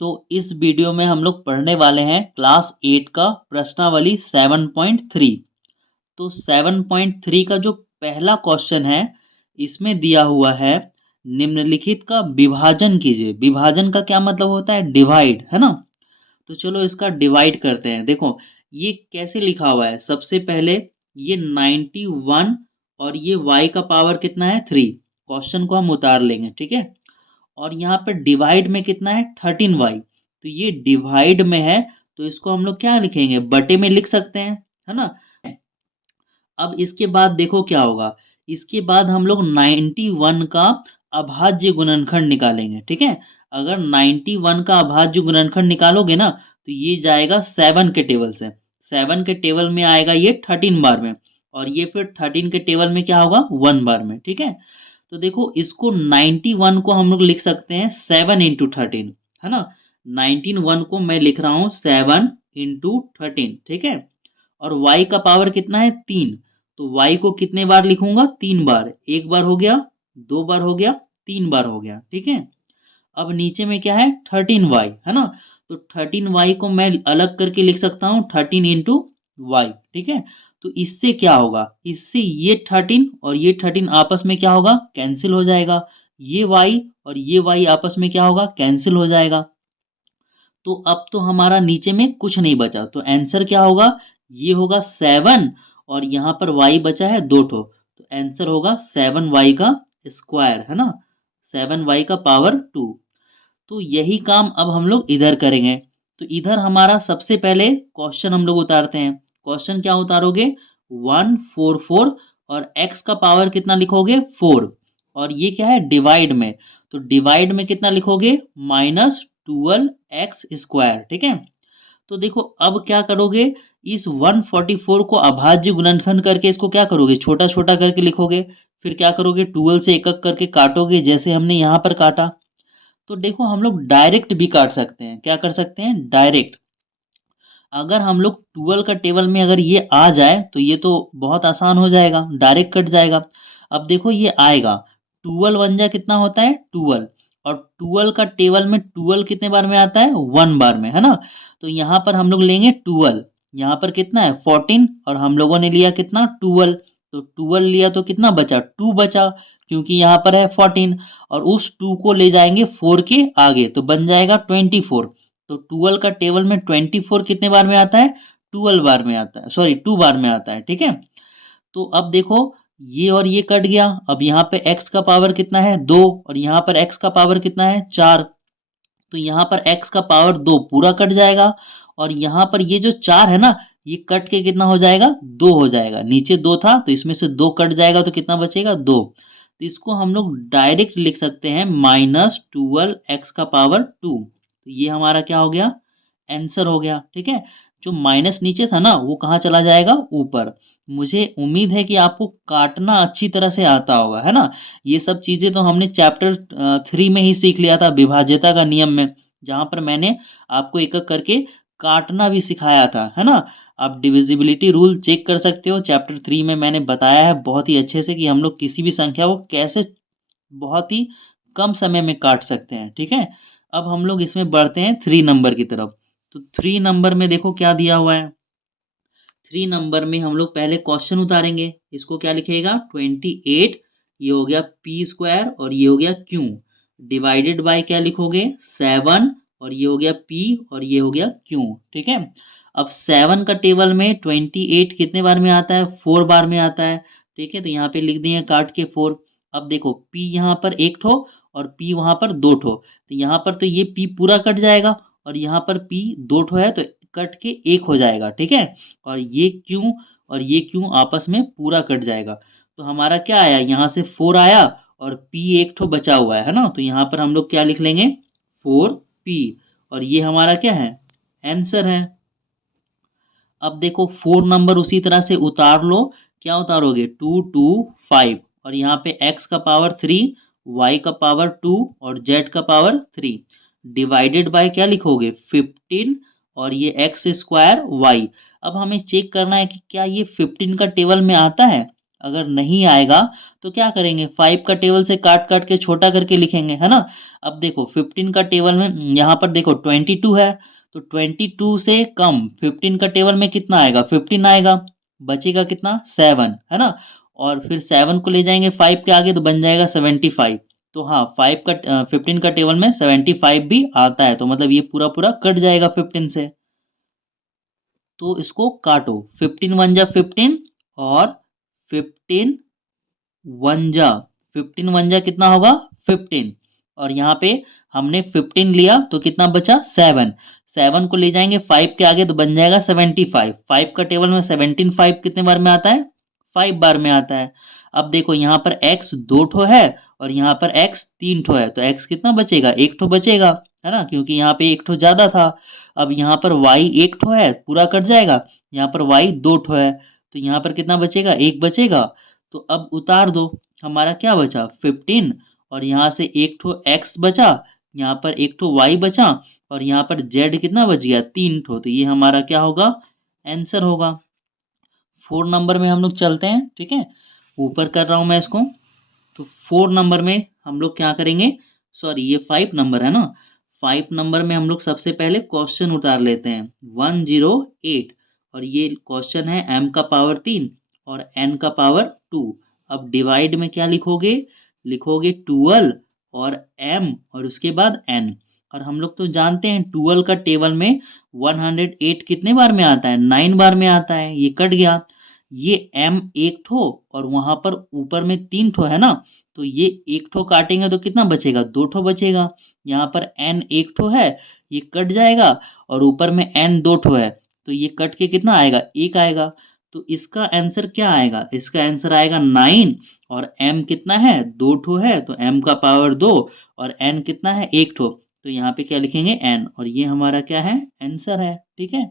तो इस वीडियो में हम लोग पढ़ने वाले हैं क्लास 8 का प्रश्नावली 7.3। तो 7.3 का जो पहला क्वेश्चन है इसमें दिया हुआ है निम्नलिखित का विभाजन कीजिए। विभाजन का क्या मतलब होता है? डिवाइड, है ना। तो चलो इसका डिवाइड करते हैं। देखो ये कैसे लिखा हुआ है। सबसे पहले ये 91 और ये y का पावर कितना है 3। क्वेश्चन को हम उतार लेंगे, ठीक है। और यहाँ पे डिवाइड में कितना है 13y। तो ये डिवाइड में है तो इसको हम लोग क्या लिखेंगे? बटे में लिख सकते हैं, है ना। अब इसके बाद देखो क्या होगा। इसके बाद हम लोग 91 का अभाज्य गुणनखंड निकालेंगे, ठीक है। अगर 91 का अभाज्य गुणनखंड निकालोगे ना तो ये जाएगा 7 के टेबल से। 7 के टेबल में आएगा ये 13 बार में, और ये फिर 13 के टेबल में क्या होगा 1 बार में, ठीक है। तो देखो इसको 91 को हम लोग लिख सकते हैं 7 इंटू 13, है ना। 91 को मैं लिख रहा हूँ 7 इंटू 13, ठीक है। और y का पावर कितना है 3। तो y को कितने बार लिखूंगा? 3 बार। एक बार हो गया, 2 बार हो गया, 3 बार हो गया, ठीक है। अब नीचे में क्या है 13y, है ना। तो 13y को मैं अलग करके लिख सकता हूँ 13 इंटू वाई, ठीक है। तो इससे क्या होगा? इससे ये 13 और ये 13 आपस में क्या होगा? कैंसिल हो जाएगा। ये y और ये y आपस में क्या होगा? कैंसिल हो जाएगा। तो अब तो हमारा नीचे में कुछ नहीं बचा, तो आंसर क्या होगा? ये होगा 7 और यहाँ पर y बचा है 2 ठो, तो आंसर होगा 7y का स्क्वायर, है ना। 7y का पावर 2। तो यही काम अब हम लोग इधर करेंगे। तो इधर हमारा सबसे पहले क्वेश्चन हम लोग उतारते हैं। क्वेश्चन क्या उतारोगे? 144 और x का पावर कितना लिखोगे? 4। और ये क्या है? डिवाइड में। तो डिवाइड में कितना लिखोगे? -12x², ठीक है। तो देखो अब क्या करोगे? इस 144 को अभाज्य गुणनखंड करके इसको क्या करोगे? छोटा छोटा करके लिखोगे। फिर क्या करोगे? 12 से एक एक करके काटोगे, जैसे हमने यहाँ पर काटा। तो देखो हम लोग डायरेक्ट भी काट सकते हैं। क्या कर सकते हैं? डायरेक्ट। अगर हम लोग 12 का टेबल में अगर ये आ जाए तो ये तो बहुत आसान हो जाएगा, डायरेक्ट कट जाएगा। अब देखो ये आएगा 12 वन जा कितना होता है 12, और 12 का टेबल में 12 कितने बार में आता है? 1 बार में, है ना। तो यहाँ पर हम लोग लेंगे 12। यहाँ पर कितना है 14, और हम लोगों ने लिया कितना 12। तो 12 लिया तो कितना बचा? 2 बचा, क्योंकि यहाँ पर है 14। और उस 2 को ले जाएंगे 4 के आगे तो बन जाएगा 24। तो 12 का टेबल में 24 कितने बार में आता है? 12 बार में आता है, सॉरी 2 बार में आता है, ठीक है। तो अब देखो ये और ये कट गया। अब यहाँ पे x का पावर कितना है 2, और यहाँ पर x का पावर कितना है 4। तो यहाँ पर x का पावर 2 पूरा कट जाएगा, और यहाँ पर ये जो 4 है ना ये कट के कितना हो जाएगा? 2 हो जाएगा। नीचे 2 था तो इसमें से 2 कट जाएगा तो कितना बचेगा? 2। तो इसको हम लोग डायरेक्ट लिख सकते हैं -12x का पावर 2। तो ये हमारा क्या हो गया? आंसर हो गया, ठीक है। जो माइनस नीचे था ना वो कहाँ चला जाएगा? ऊपर। मुझे उम्मीद है कि आपको काटना अच्छी तरह से आता होगा, है ना। ये सब चीजें तो हमने चैप्टर 3 में ही सीख लिया था, विभाज्यता का नियम में, जहां पर मैंने आपको एक एक करके काटना भी सिखाया था, है ना। आप डिविजिबिलिटी रूल चेक कर सकते हो। चैप्टर 3 में मैंने बताया है बहुत ही अच्छे से कि हम लोग किसी भी संख्या को कैसे बहुत ही कम समय में काट सकते हैं, ठीक है। अब हम लोग इसमें बढ़ते हैं 3 नंबर की तरफ। तो 3 नंबर में देखो क्या दिया हुआ है। 3 नंबर में हम लोग पहले क्वेश्चन उतारेंगे। इसको क्या लिखेगा? 28, ये हो गया पी स्क्वायर और ये हो गया क्यू, डिवाइडेड बाय क्या लिखोगे? 7, और ये हो गया पी और ये हो गया क्यू, ठीक है। अब 7 का टेबल में 28 कितने बार में आता है? 4 बार में आता है, ठीक है। तो यहाँ पे लिख दिए काट के 4। अब देखो पी यहाँ पर एक ठो और पी वहां पर 2 ठो, तो यहाँ पर तो ये पी पूरा कट जाएगा, और यहाँ पर पी 2 ठो है तो कट के एक हो जाएगा, ठीक है। और ये क्यों आपस में पूरा कट जाएगा। तो हमारा क्या आया? यहाँ से 4 आया और p एक ठो बचा हुआ है ना। तो यहाँ पर हम लोग क्या लिख लेंगे? 4p, और ये हमारा क्या है? आंसर है। अब देखो 4 नंबर उसी तरह से उतार लो। क्या उतारोगे? 2 2 5, और यहाँ पे x का पावर 3, y का पावर 2 और z का पावर 3, डिवाइडेड बाय क्या लिखोगे? 15, और ये x स्क्वायर y। अब हमें चेक करना है कि क्या ये 15 का टेबल में आता है। अगर नहीं आएगा तो क्या करेंगे, 5 का टेबल से काट काट के छोटा करके लिखेंगे, है ना। अब देखो 15 का टेबल में यहाँ पर देखो 22 है, तो 22 से कम 15 का टेबल में कितना आएगा, 15 आएगा, बचेगा कितना 7, है ना। और फिर 7 को ले जाएंगे 5 के आगे तो बन जाएगा 75। तो हाँ 15 का टेबल में 75 भी आता है, तो मतलब ये पूरा पूरा कट जाएगा 15 से। तो इसको काटो, 15 वन जा 15 और 15 वन जा 15 वन जा कितना होगा 15। और यहाँ पे हमने 15 लिया तो कितना बचा 7, 7 को ले जाएंगे 5 के आगे तो बन जाएगा 75। 5 का टेबल में 17 5 कितने बार में आता है, 5 बार में आता है। अब देखो यहाँ पर x 2 ठो है और यहाँ पर x 3 ठो है, तो x कितना बचेगा, 1 ठो बचेगा, है ना, क्योंकि यहाँ पे 1 ठो ज्यादा था। अब यहाँ पर y 1 ठो है, पूरा कट जाएगा, यहाँ पर y 2 ठो है, तो यहाँ पर कितना बचेगा, 1 बचेगा। तो अब उतार दो, हमारा क्या बचा 15, और यहाँ से 1 ठो x बचा, यहाँ पर 1 ठो y बचा, और यहाँ पर z कितना बच गया 3 ठो, तो ये हमारा क्या होगा, आंसर होगा। 4 नंबर में हम लोग चलते हैं, ठीक है, ऊपर कर रहा हूं मैं इसको। तो 4 नंबर में हम लोग क्या करेंगे, सॉरी ये 5 नंबर है ना, 5 नंबर में हम लोग सबसे पहले क्वेश्चन उतार लेते हैं 108। और ये क्वेश्चन है m का पावर 3 और n का पावर 2। अब डिवाइड में क्या लिखोगे, लिखोगे 12 और m और उसके बाद n। और हम लोग तो जानते हैं 12 का टेबल में 108 कितने बार में आता है, 9 बार में आता है, ये कट गया। ये m 1 ठो और वहां पर ऊपर में 3 ठो है ना, तो ये 1 ठो काटेंगे तो कितना बचेगा, 2 ठो बचेगा। यहाँ पर n 1 ठो है, ये कट जाएगा, और ऊपर में n 2 ठो है, तो ये कट के कितना आएगा, 1 आएगा। तो इसका आंसर क्या आएगा, इसका आंसर आएगा 9। और m कितना है, 2 ठो है, तो m का पावर 2, और n कितना है, 1 ठो, तो यहाँ पे क्या लिखेंगे n, और ये हमारा क्या है, आंसर है, ठीक है।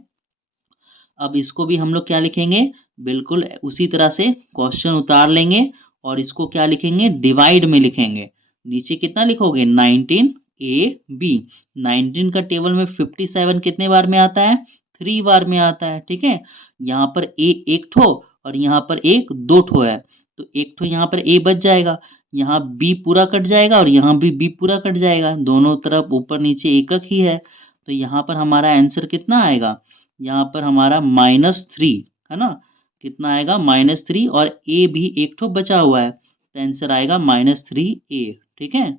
अब इसको भी हम लोग क्या लिखेंगे, बिल्कुल उसी तरह से क्वेश्चन उतार लेंगे और इसको क्या लिखेंगे, डिवाइड में लिखेंगे। नीचे कितना लिखोगे 19 ए बी, 19 का टेबल में 57 कितने बार में आता है, 3 बार में आता है, ठीक है। यहाँ पर ए 1 ठो और यहाँ पर एक 2 ठो है, तो 1 ठो यहाँ पर ए बच जाएगा, यहाँ बी पूरा कट जाएगा और यहाँ भी बी पूरा कट जाएगा, दोनों तरफ ऊपर नीचे एकक ही है। तो यहाँ पर हमारा आंसर कितना आएगा, यहाँ पर हमारा -3, है ना, कितना आएगा -3, और ए भी 1 ठो बचा हुआ है, तो आंसर आएगा -3 ए, ठीक है।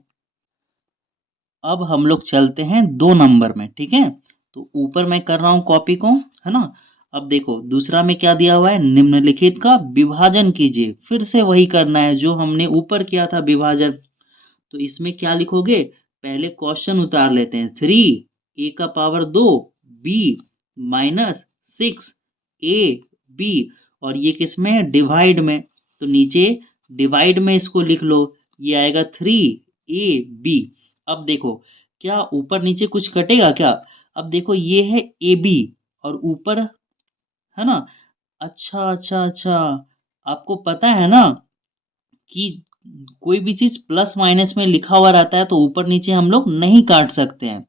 अब हम लोग चलते हैं 2 नंबर में, ठीक है। तो ऊपर मैं कर रहा हूँ कॉपी को, है ना। अब देखो दूसरा में क्या दिया हुआ है, निम्नलिखित का विभाजन कीजिए, फिर से वही करना है जो हमने ऊपर किया था विभाजन। तो इसमें क्या लिखोगे, पहले क्वेश्चन उतार लेते हैं, 3 ए का पावर 2 बी -6 ए बी, और ये किस में है, डिवाइड में, तो नीचे डिवाइड में इसको लिख लो, ये आएगा 3 ए बी। अब देखो क्या ऊपर नीचे कुछ कटेगा क्या, अब देखो ये है ए बी और ऊपर, है ना। अच्छा अच्छा अच्छा, आपको पता है ना कि कोई भी चीज प्लस माइनस में लिखा हुआ रहता है तो ऊपर नीचे हम लोग नहीं काट सकते हैं।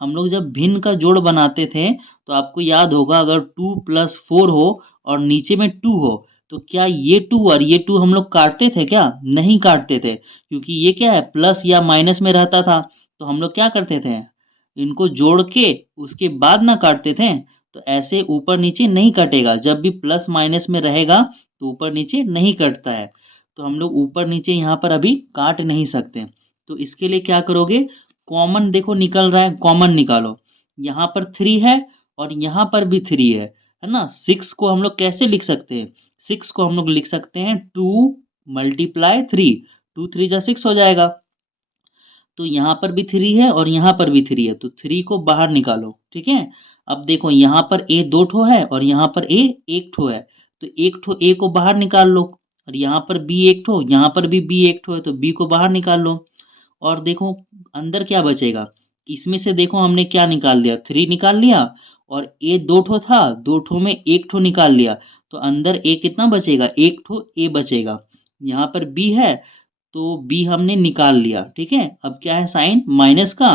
हम लोग जब भिन्न का जोड़ बनाते थे तो आपको याद होगा, अगर 2 + 4 हो और नीचे में 2 हो, तो क्या ये 2 और ये 2 हम लोग काटते थे क्या, नहीं काटते थे, क्योंकि ये क्या है, प्लस या माइनस में रहता था। तो हम लोग क्या करते थे, इनको जोड़ के उसके बाद ना काटते थे। तो ऐसे ऊपर नीचे नहीं कटेगा, जब भी प्लस माइनस में रहेगा तो ऊपर नीचे नहीं कटता है। तो हम लोग ऊपर नीचे यहाँ पर अभी काट नहीं सकते। तो इसके लिए क्या करोगे, कॉमन देखो निकल रहा है, कॉमन निकालो। यहाँ पर 3 है और यहाँ पर भी 3 है ना। 6 को हम लोग कैसे लिख सकते हैं, 6 को हम लोग लिख सकते हैं 2 × 3, 2 3 जा 6 हो जाएगा। तो यहाँ पर भी 3 है और यहाँ पर भी 3 है, तो 3 को बाहर निकालो, ठीक है। अब देखो यहाँ पर ए 2 ठो है और यहाँ पर ए 1 ठो है, तो 1 ठो ए को बाहर निकाल लो, और यहाँ पर बी 1 ठो, यहाँ पर भी बी 1 ठो है, तो बी को बाहर निकाल लो। और देखो अंदर क्या बचेगा, इसमें से देखो हमने क्या निकाल लिया, 3 निकाल लिया, और ए 2 ठो था, 2 ठो में 1 ठो निकाल लिया, तो अंदर ए कितना बचेगा, 1 ठो ए बचेगा। यहाँ पर बी है तो बी हमने निकाल लिया, ठीक है। अब क्या है साइन माइनस का,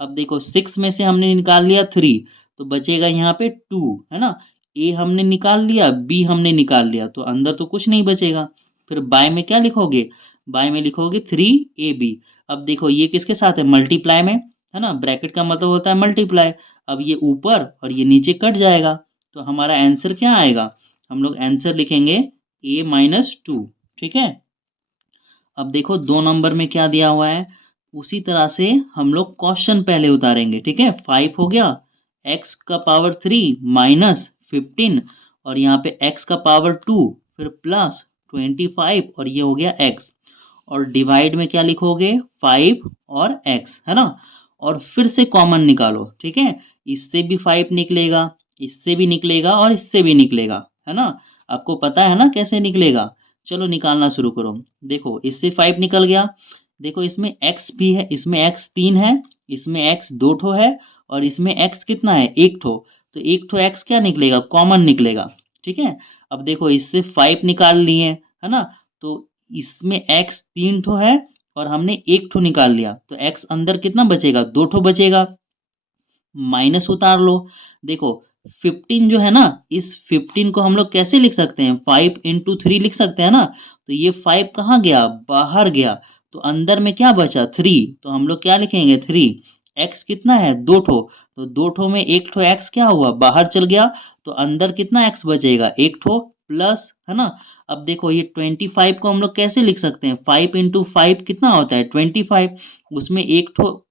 अब देखो 6 में से हमने निकाल लिया 3, तो बचेगा यहाँ पे 2, है ना। ए हमने निकाल लिया, बी हमने निकाल लिया, तो अंदर तो कुछ नहीं बचेगा। फिर बाय में क्या लिखोगे, बाय में लिखोगे 3ab। अब देखो ये किसके साथ है, मल्टीप्लाई में, है ना, ब्रैकेट का मतलब होता है मल्टीप्लाई। अब ये ऊपर और ये नीचे कट जाएगा, तो हमारा आंसर क्या आएगा, हम लोग आंसर लिखेंगे a-2। ठीक है। अब देखो 2 नंबर में क्या दिया हुआ है, उसी तरह से हम लोग क्वेश्चन पहले उतारेंगे। ठीक है, 5 हो गया, x का पावर 3 माइनस 15, और यहाँ पे x का पावर 2, फिर प्लस 25, और ये हो गया x, और डिवाइड में क्या लिखोगे, 5 और x, है ना। और फिर से कॉमन निकालो। ठीक है, इससे भी 5 निकलेगा, इससे भी निकलेगा, और इससे भी निकलेगा, है ना। आपको पता है ना कैसे निकलेगा, चलो निकालना शुरू करो। देखो इससे 5 निकल गया, देखो इसमें x भी है, इसमें x 3 है, इसमें x 2 ठो है, और इसमें x कितना है, 1 ठो। तो 1 ठो x क्या निकलेगा, कॉमन निकलेगा। ठीक है, अब देखो इससे 5 निकाल लिए, है ना, तो इसमें x 3 ठो है और हमने 1 ठो निकाल लिया, तो x अंदर कितना बचेगा, 2 ठो बचेगा। माइनस उतार लो। देखो 15 जो है ना, इस 15 को हम लोग कैसे लिख सकते हैं, 5 into 3 लिख सकते हैं ना। तो ये 5 कहाँ गया, बाहर गया, तो अंदर में क्या बचा, 3, तो हम लोग क्या लिखेंगे, 3। x कितना है, 2 ठो, तो 2 ठो में 1 ठो x क्या हुआ, बाहर चल गया, तो अंदर कितना x बचेगा, 1 ठो, प्लस, है ना। अब देखो ये 25 को हम लोग कैसे लिख सकते हैं, 5 into 5 कितना होता है, 25, उसमें 1 ठो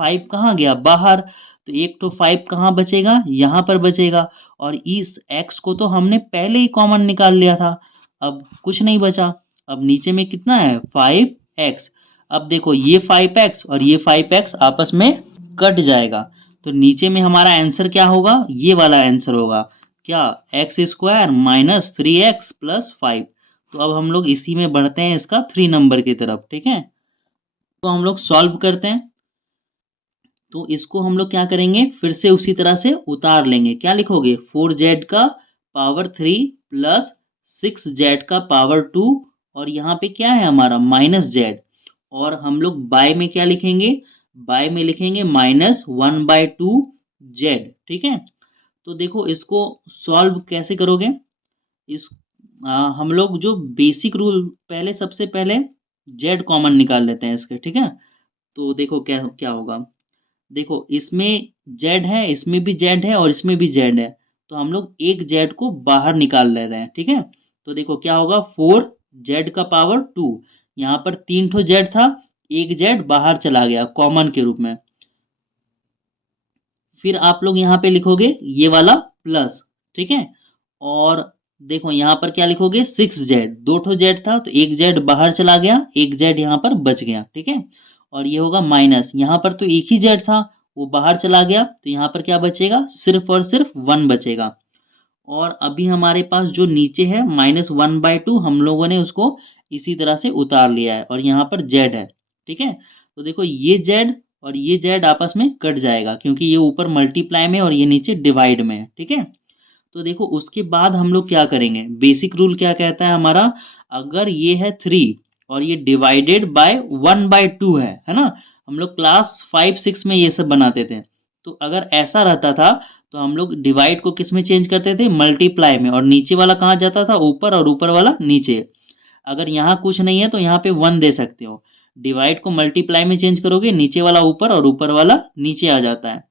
5 कहाँ गया, बाहर, तो 1 ठो 5 कहाँ बचेगा, यहाँ पर बचेगा, और इस x को तो हमने पहले ही कॉमन निकाल लिया था, अब कुछ नहीं बचा। अब नीचे में कितना है, 5x। अब देखो ये 5x और ये 5x आपस में कट जाएगा, तो नीचे में हमारा आंसर क्या होगा, ये वाला आंसर होगा, क्या, x² माइनस 3x प्लस 5। तो अब हम लोग इसी में बढ़ते हैं इसका 3 नंबर की तरफ। ठीक है, तो हम लोग सॉल्व करते हैं। तो इसको हम लोग क्या करेंगे, फिर से उसी तरह से उतार लेंगे। क्या लिखोगे, 4z का पावर 3 प्लस 6z का पावर 2, और यहाँ पे क्या है हमारा, माइनस जेड, और हम लोग बाय में क्या लिखेंगे, बाय में लिखेंगे -1/2z। ठीक है, तो देखो इसको सॉल्व कैसे करोगे, इस हम लोग जो बेसिक रूल, पहले सबसे पहले z कॉमन निकाल लेते हैं इसके। ठीक है, तो देखो क्या क्या होगा, देखो इसमें जेड है, इसमें भी जेड है, और इसमें भी जेड है, तो हम लोग एक जेड को बाहर निकाल ले रहे हैं। ठीक है, तो देखो क्या होगा, 4z का पावर 2, यहाँ पर 3 ठो जेड था, एक जेड बाहर चला गया कॉमन के रूप में। फिर आप लोग यहाँ पे लिखोगे ये वाला प्लस। ठीक है, और देखो यहाँ पर क्या लिखोगे, 6z, 2 ठो जेड था, तो एक जेड बाहर चला गया, एक जेड यहाँ पर बच गया। ठीक है, और ये होगा माइनस, यहाँ पर तो एक ही जेड था, वो बाहर चला गया, तो यहाँ पर क्या बचेगा, सिर्फ और सिर्फ 1 बचेगा। और अभी हमारे पास जो नीचे है -1/2, हम लोगों ने उसको इसी तरह से उतार लिया है, और यहाँ पर जेड है। ठीक है, तो देखो ये जेड और ये जेड आपस में कट जाएगा, क्योंकि ये ऊपर मल्टीप्लाई में और ये नीचे डिवाइड में है। ठीक है, तो देखो उसके बाद हम लोग क्या करेंगे, बेसिक रूल क्या कहता है हमारा, अगर ये है 3 और ये डिवाइडेड बाय 1/2 है ना, हम लोग क्लास 5 6 में ये सब बनाते थे, तो अगर ऐसा रहता था तो हम लोग डिवाइड को किस में चेंज करते थे, मल्टीप्लाई में, और नीचे वाला कहाँ जाता था, ऊपर, और ऊपर वाला नीचे। अगर यहाँ कुछ नहीं है तो यहाँ पे 1 दे सकते हो, डिवाइड को मल्टीप्लाई में चेंज करोगे, नीचे वाला ऊपर और ऊपर वाला नीचे आ जाता है।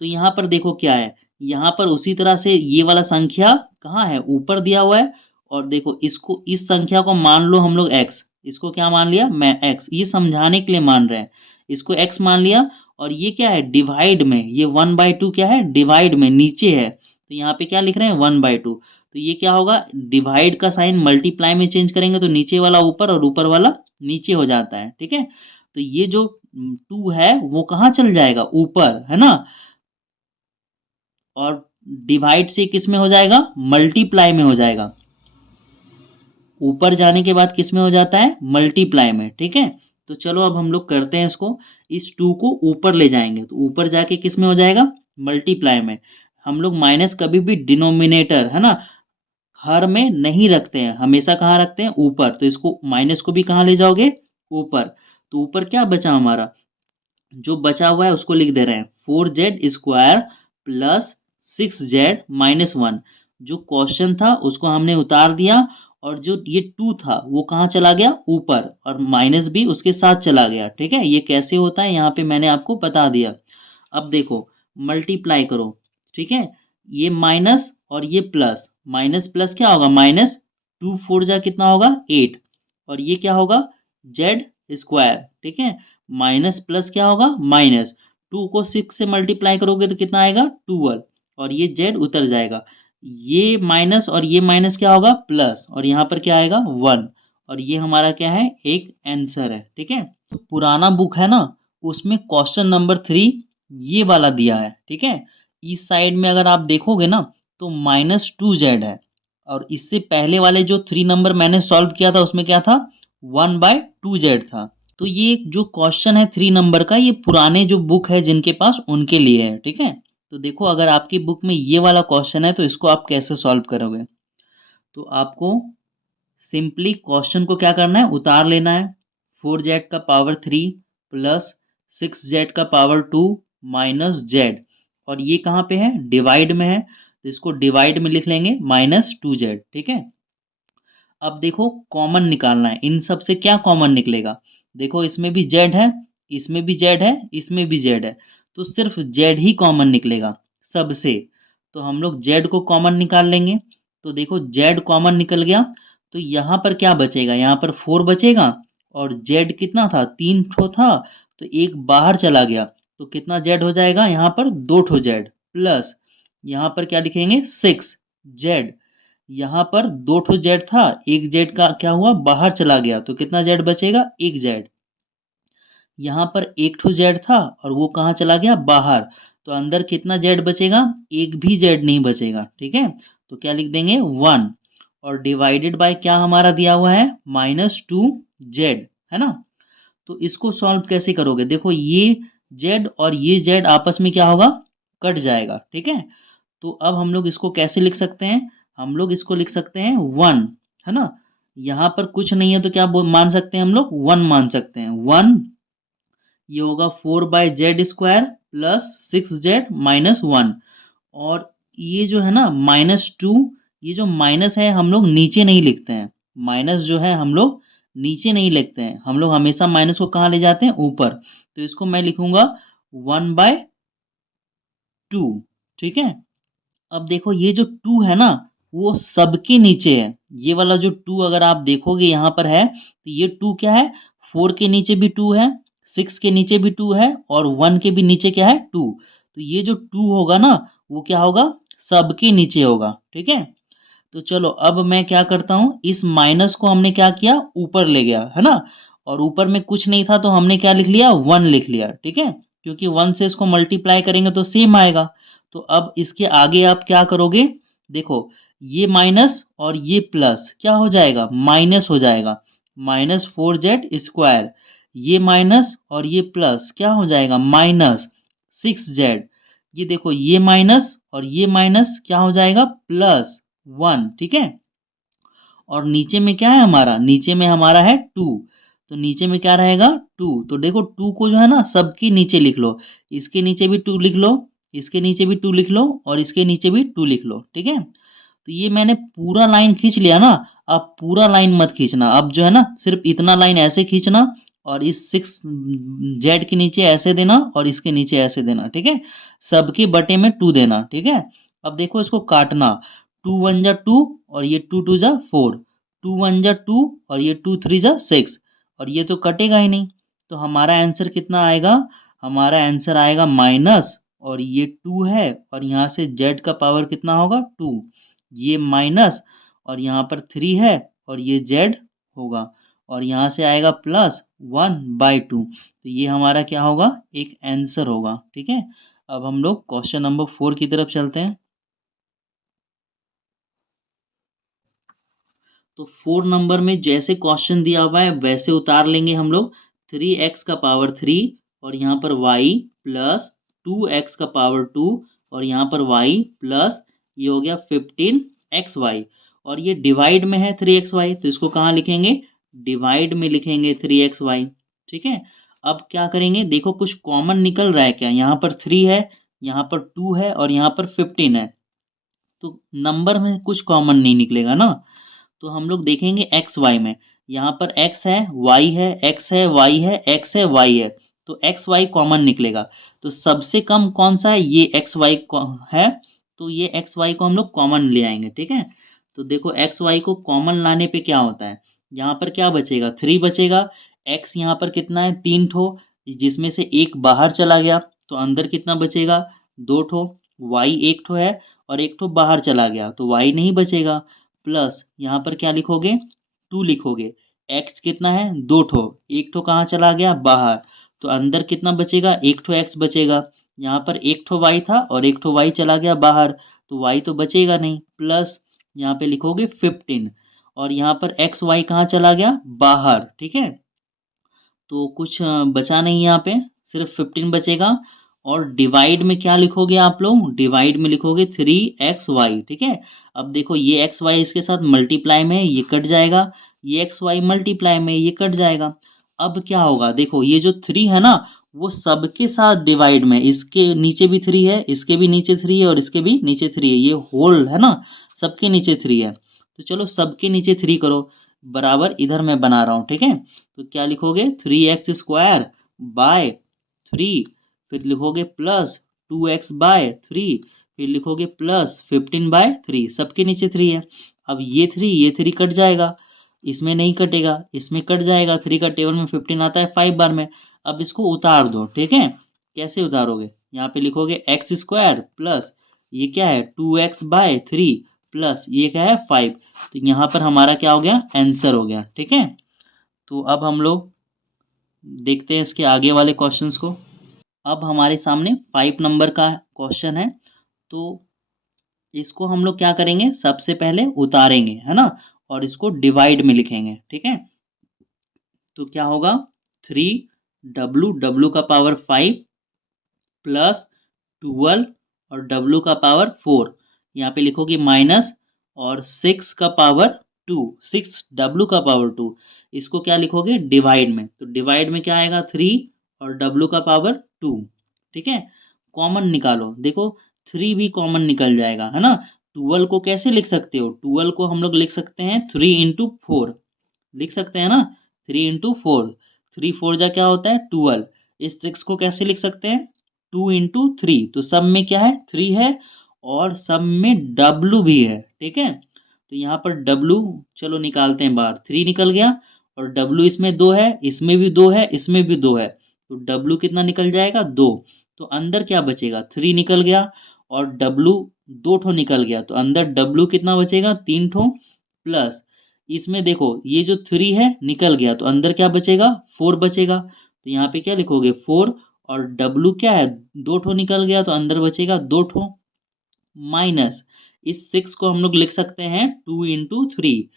तो यहाँ पर देखो क्या है, यहाँ पर उसी तरह से ये वाला संख्या कहाँ है, ऊपर दिया हुआ है, और देखो इसको, इस संख्या को मान लो हम लोग x, इसको क्या मान लिया, मैं x, ये समझाने के लिए मान रहे हैं, इसको x मान लिया, और ये क्या है, डिवाइड में, ये 1/2 क्या है, डिवाइड में नीचे है, तो यहाँ पे क्या लिख रहे हैं, 1/2, तो ये क्या होगा, डिवाइड का साइन मल्टीप्लाई में चेंज करेंगे तो नीचे वाला ऊपर और ऊपर वाला नीचे हो जाता है। ठीक है, तो ये जो 2 है वो कहाँ चल जाएगा, ऊपर, है ना, और डिवाइड से किस में हो जाएगा, मल्टीप्लाई में हो जाएगा, ऊपर जाने के बाद किस में हो जाता है, मल्टीप्लाई में। ठीक है, तो चलो अब हम लोग करते हैं इसको, इस 2 को ऊपर ले जाएंगे, तो ऊपर जाके किस में हो जाएगा, मल्टीप्लाई में। हम लोग माइनस कभी भी डिनोमिनेटर, है ना, हर में नहीं रखते हैं, हमेशा कहाँ रखते हैं, ऊपर, तो इसको माइनस को भी कहाँ ले जाओगे, ऊपर, तो ऊपर क्या बचा हमारा, जो बचा हुआ है उसको लिख दे रहे हैं, 4z² प्लस 6z माइनस 1। जो क्वेश्चन था उसको हमने उतार दिया, और जो ये 2 था वो कहाँ चला गया, ऊपर, और माइनस भी उसके साथ चला गया। ठीक है, ये कैसे होता है यहाँ पे मैंने आपको बता दिया। अब देखो मल्टीप्लाई करो। ठीक है, ये माइनस और ये प्लस, माइनस प्लस क्या होगा, माइनस, 2 4 जा कितना होगा 8, और ये क्या होगा जेड स्क्वायर। ठीक है, माइनस प्लस क्या होगा माइनस, 2 को 6 से मल्टीप्लाई करोगे तो कितना आएगा 12, और ये जेड उतर जाएगा। ये माइनस और ये माइनस क्या होगा प्लस, और यहाँ पर क्या आएगा 1, और ये हमारा क्या है एक आंसर है। ठीक है, तो पुराना बुक है ना, उसमें क्वेश्चन नंबर 3 ये वाला दिया है। ठीक है, इस साइड में अगर आप देखोगे ना तो -2z है, और इससे पहले वाले जो 3 नंबर मैंने सॉल्व किया था उसमें क्या था 1/2z था। तो ये जो क्वेश्चन है 3 नंबर का, ये पुराने जो बुक है जिनके पास उनके लिए है। ठीक है, तो देखो अगर आपकी बुक में ये वाला क्वेश्चन है तो इसको आप कैसे सॉल्व करोगे। तो आपको सिंपली क्वेश्चन को क्या करना है, उतार लेना है। 4z का पावर 3 प्लस 6z का पावर 2 माइनस जेड, और ये कहाँ पे है डिवाइड में है, तो इसको डिवाइड में लिख लेंगे -2z। ठीक है, अब देखो कॉमन निकालना है, इन सब से क्या कॉमन निकलेगा, देखो इसमें भी जेड है, इसमें भी जेड है, इसमें भी जेड है, तो सिर्फ जेड ही कॉमन निकलेगा सबसे। तो हम लोग जेड को कॉमन निकाल लेंगे। तो देखो जेड कॉमन निकल गया, तो यहाँ पर क्या बचेगा, यहाँ पर 4 बचेगा, और जेड कितना था 3 ठो था, तो एक बाहर चला गया, तो कितना जेड हो जाएगा यहाँ पर 2 ठो जेड, प्लस यहाँ पर क्या लिखेंगे 6 जेड, यहाँ पर 2 ठो जेड था, एक जेड का क्या हुआ बाहर चला गया, तो कितना जेड बचेगा एक जेड। यहाँ पर एक ठो जेड था और वो कहाँ चला गया बाहर, तो अंदर कितना जेड बचेगा, एक भी जेड नहीं बचेगा। ठीक है, तो क्या लिख देंगे 1, और डिवाइडेड बाय क्या हमारा दिया हुआ है -2z, है ना। तो इसको सॉल्व कैसे करोगे, देखो ये जेड और ये जेड आपस में क्या होगा कट जाएगा। ठीक है, तो अब हम लोग इसको कैसे लिख सकते हैं, हम लोग इसको लिख सकते हैं 1, है ना। यहाँ पर कुछ नहीं है तो क्या मान सकते हैं हम लोग 1 मान सकते हैं 1, ये होगा 4/z² प्लस 6z-1, और ये जो है ना -2, ये जो माइनस है हम लोग नीचे नहीं लिखते हैं, माइनस जो है हम लोग नीचे नहीं लिखते हैं, हम लोग हमेशा माइनस को कहाँ ले जाते हैं ऊपर, तो इसको मैं लिखूंगा 1/2। ठीक है, अब देखो ये जो 2 है ना वो सबके नीचे है, ये वाला जो 2 अगर आप देखोगे यहाँ पर है, तो ये 2 क्या है 4 के नीचे भी 2 है, 6 के नीचे भी 2 है, और 1 के भी नीचे क्या है 2, तो ये जो 2 होगा ना वो क्या होगा सबके नीचे होगा। ठीक है, तो चलो अब मैं क्या करता हूँ, इस माइनस को हमने क्या किया ऊपर ले गया, है ना, और ऊपर में कुछ नहीं था तो हमने क्या लिख लिया 1 लिख लिया। ठीक है, क्योंकि 1 से इसको मल्टीप्लाई करेंगे तो सेम आएगा। तो अब इसके आगे आप क्या करोगे, देखो ये माइनस और ये प्लस क्या हो जाएगा माइनस हो जाएगा, -4z², ये माइनस और ये प्लस क्या हो जाएगा -6z, ये देखो ये माइनस और ये माइनस क्या हो जाएगा +1। ठीक है, और नीचे में क्या है हमारा, नीचे में हमारा है 2, तो नीचे में क्या रहेगा 2, तो देखो 2 को जो है ना सबके नीचे लिख लो, इसके नीचे भी 2 लिख लो, इसके नीचे भी 2 लिख लो, और इसके नीचे भी 2 लिख लो। ठीक है, तो ये मैंने पूरा लाइन खींच लिया ना, अब पूरा लाइन मत खींचना, अब जो है ना सिर्फ इतना लाइन ऐसे खींचना, और इस 6z के नीचे ऐसे देना और इसके नीचे ऐसे देना। ठीक है, सबके बटे में 2 देना। ठीक है, अब देखो इसको काटना, 2 1 जा 2, और ये 2 2 जा 4, 2 1 जा 2, और ये 2 3 जा 6, और ये तो कटेगा ही नहीं, तो हमारा आंसर कितना आएगा, हमारा आंसर आएगा माइनस, और ये 2 है, और यहाँ से z का पावर कितना होगा 2, ये माइनस, और यहाँ पर 3 है, और ये z होगा, और यहाँ से आएगा +1/2, तो ये हमारा क्या होगा एक आंसर होगा। ठीक है, अब हम लोग क्वेश्चन नंबर 4 की तरफ चलते हैं। तो 4 नंबर में जैसे क्वेश्चन दिया हुआ है वैसे उतार लेंगे हम लोग, 3x का पावर 3, और यहाँ पर y प्लस 2x का पावर 2, और यहाँ पर y प्लस ये हो गया 15xy, और ये डिवाइड में है 3xy, तो इसको कहाँ लिखेंगे डिवाइड में लिखेंगे 3xy। ठीक है, अब क्या करेंगे, देखो कुछ कॉमन निकल रहा है क्या, यहाँ पर 3 है, यहाँ पर 2 है, और यहाँ पर 15 है, तो नंबर में कुछ कॉमन नहीं निकलेगा ना, तो हम लोग देखेंगे एक्स वाई में, यहाँ पर एक्स है, वाई है, एक्स है, वाई है, एक्स है, वाई है, तो एक्स वाई कॉमन निकलेगा। तो सबसे कम कौन सा है, ये एक्स वाई है, तो ये एक्स वाई को हम लोग कॉमन ले आएंगे, ठीक है। तो देखो एक्स वाई को कॉमन लाने पे क्या होता है, यहाँ पर क्या बचेगा, 3 बचेगा। एक्स यहाँ पर कितना है, 3 ठो, जिसमें से एक बाहर चला गया, तो अंदर कितना बचेगा, 2 ठो। वाई एक ठो है और एक ठो बाहर चला गया, तो वाई नहीं बचेगा। प्लस यहाँ पर क्या लिखोगे, 2 लिखोगे। एक्स कितना है, 2 ठो, एक ठो कहाँ चला गया, बाहर, तो अंदर कितना बचेगा, एक ठो एक्स बचेगा। यहाँ पर एक ठो वाई था और एक ठो वाई चला गया बाहर, तो वाई तो बचेगा नहीं। प्लस यहाँ पे लिखोगे 15, और यहाँ पर एक्स वाई कहाँ चला गया, बाहर, ठीक है। तो कुछ बचा नहीं यहाँ पे, सिर्फ 15 बचेगा। और डिवाइड में क्या लिखोगे आप लोग, डिवाइड में लिखोगे 3xy, ठीक है। अब देखो ये एक्स वाई इसके साथ मल्टीप्लाई में है, ये कट जाएगा, ये एक्स वाई मल्टीप्लाई में ये कट जाएगा। अब क्या होगा, देखो ये जो 3 है ना, वो सबके साथ डिवाइड में, इसके नीचे भी 3 है, इसके भी नीचे 3 है और इसके भी नीचे 3 है, ये होल है ना, सबके नीचे 3 है। तो चलो सबके नीचे 3 करो, बराबर इधर मैं बना रहा हूँ, ठीक है। तो क्या लिखोगे, 3x² बाय 3, फिर लिखोगे प्लस 2x/3, फिर लिखोगे प्लस 15/3, सबके नीचे 3 है। अब ये 3 कट जाएगा, इसमें नहीं कटेगा, इसमें कट जाएगा, 3 का टेबल में 15 आता है 5 बार में। अब इसको उतार दो, ठीक है। कैसे उतारोगे, यहाँ पे लिखोगे x² प्लस ये क्या है 2x/3 प्लस ये क्या है 5। तो यहाँ पर हमारा क्या हो गया, आंसर हो गया, ठीक है। तो अब हम लोग देखते हैं इसके आगे वाले क्वेश्चंस को। अब हमारे सामने 5 नंबर का क्वेश्चन है, तो इसको हम लोग क्या करेंगे, सबसे पहले उतारेंगे, है ना, और इसको डिवाइड में लिखेंगे, ठीक है। तो क्या होगा, 3w का पावर 5 प्लस 12 और w का पावर 4, यहाँ पे लिखोगे माइनस, और 6 का पावर 2, 6w का पावर 2, इसको क्या लिखोगे, डिवाइड में। तो डिवाइड में क्या आएगा, 3 और w का पावर 2, ठीक है। कॉमन निकालो, देखो 3 भी कॉमन निकल जाएगा, है ना। 12 को कैसे लिख सकते हो, 12 को हम लोग लिख सकते हैं 3 × 4, लिख सकते हैं ना, 3 × 4, 3 4 जा क्या होता है 12। इस 6 को कैसे लिख सकते हैं, 2 × 3, तो सब में क्या है 3 है, और सब में w भी है, ठीक है। तो यहाँ पर w चलो निकालते हैं बाहर, 3 निकल गया, और w इसमें 2 है, इसमें भी 2 है, इसमें भी 2 है, तो w कितना निकल जाएगा, 2। तो अंदर क्या बचेगा, 3 निकल गया, और w 2 ठो निकल गया, तो अंदर w कितना बचेगा, 3 ठो। प्लस इसमें देखो ये जो 3 है निकल गया, तो अंदर क्या बचेगा, 4 बचेगा। तो यहाँ पे क्या लिखोगे 4, और W क्या है, 2 ठो निकल गया, तो अंदर बचेगा 2 ठो। माइनस इस 6 को हम लोग लिख सकते हैं 2 × 3,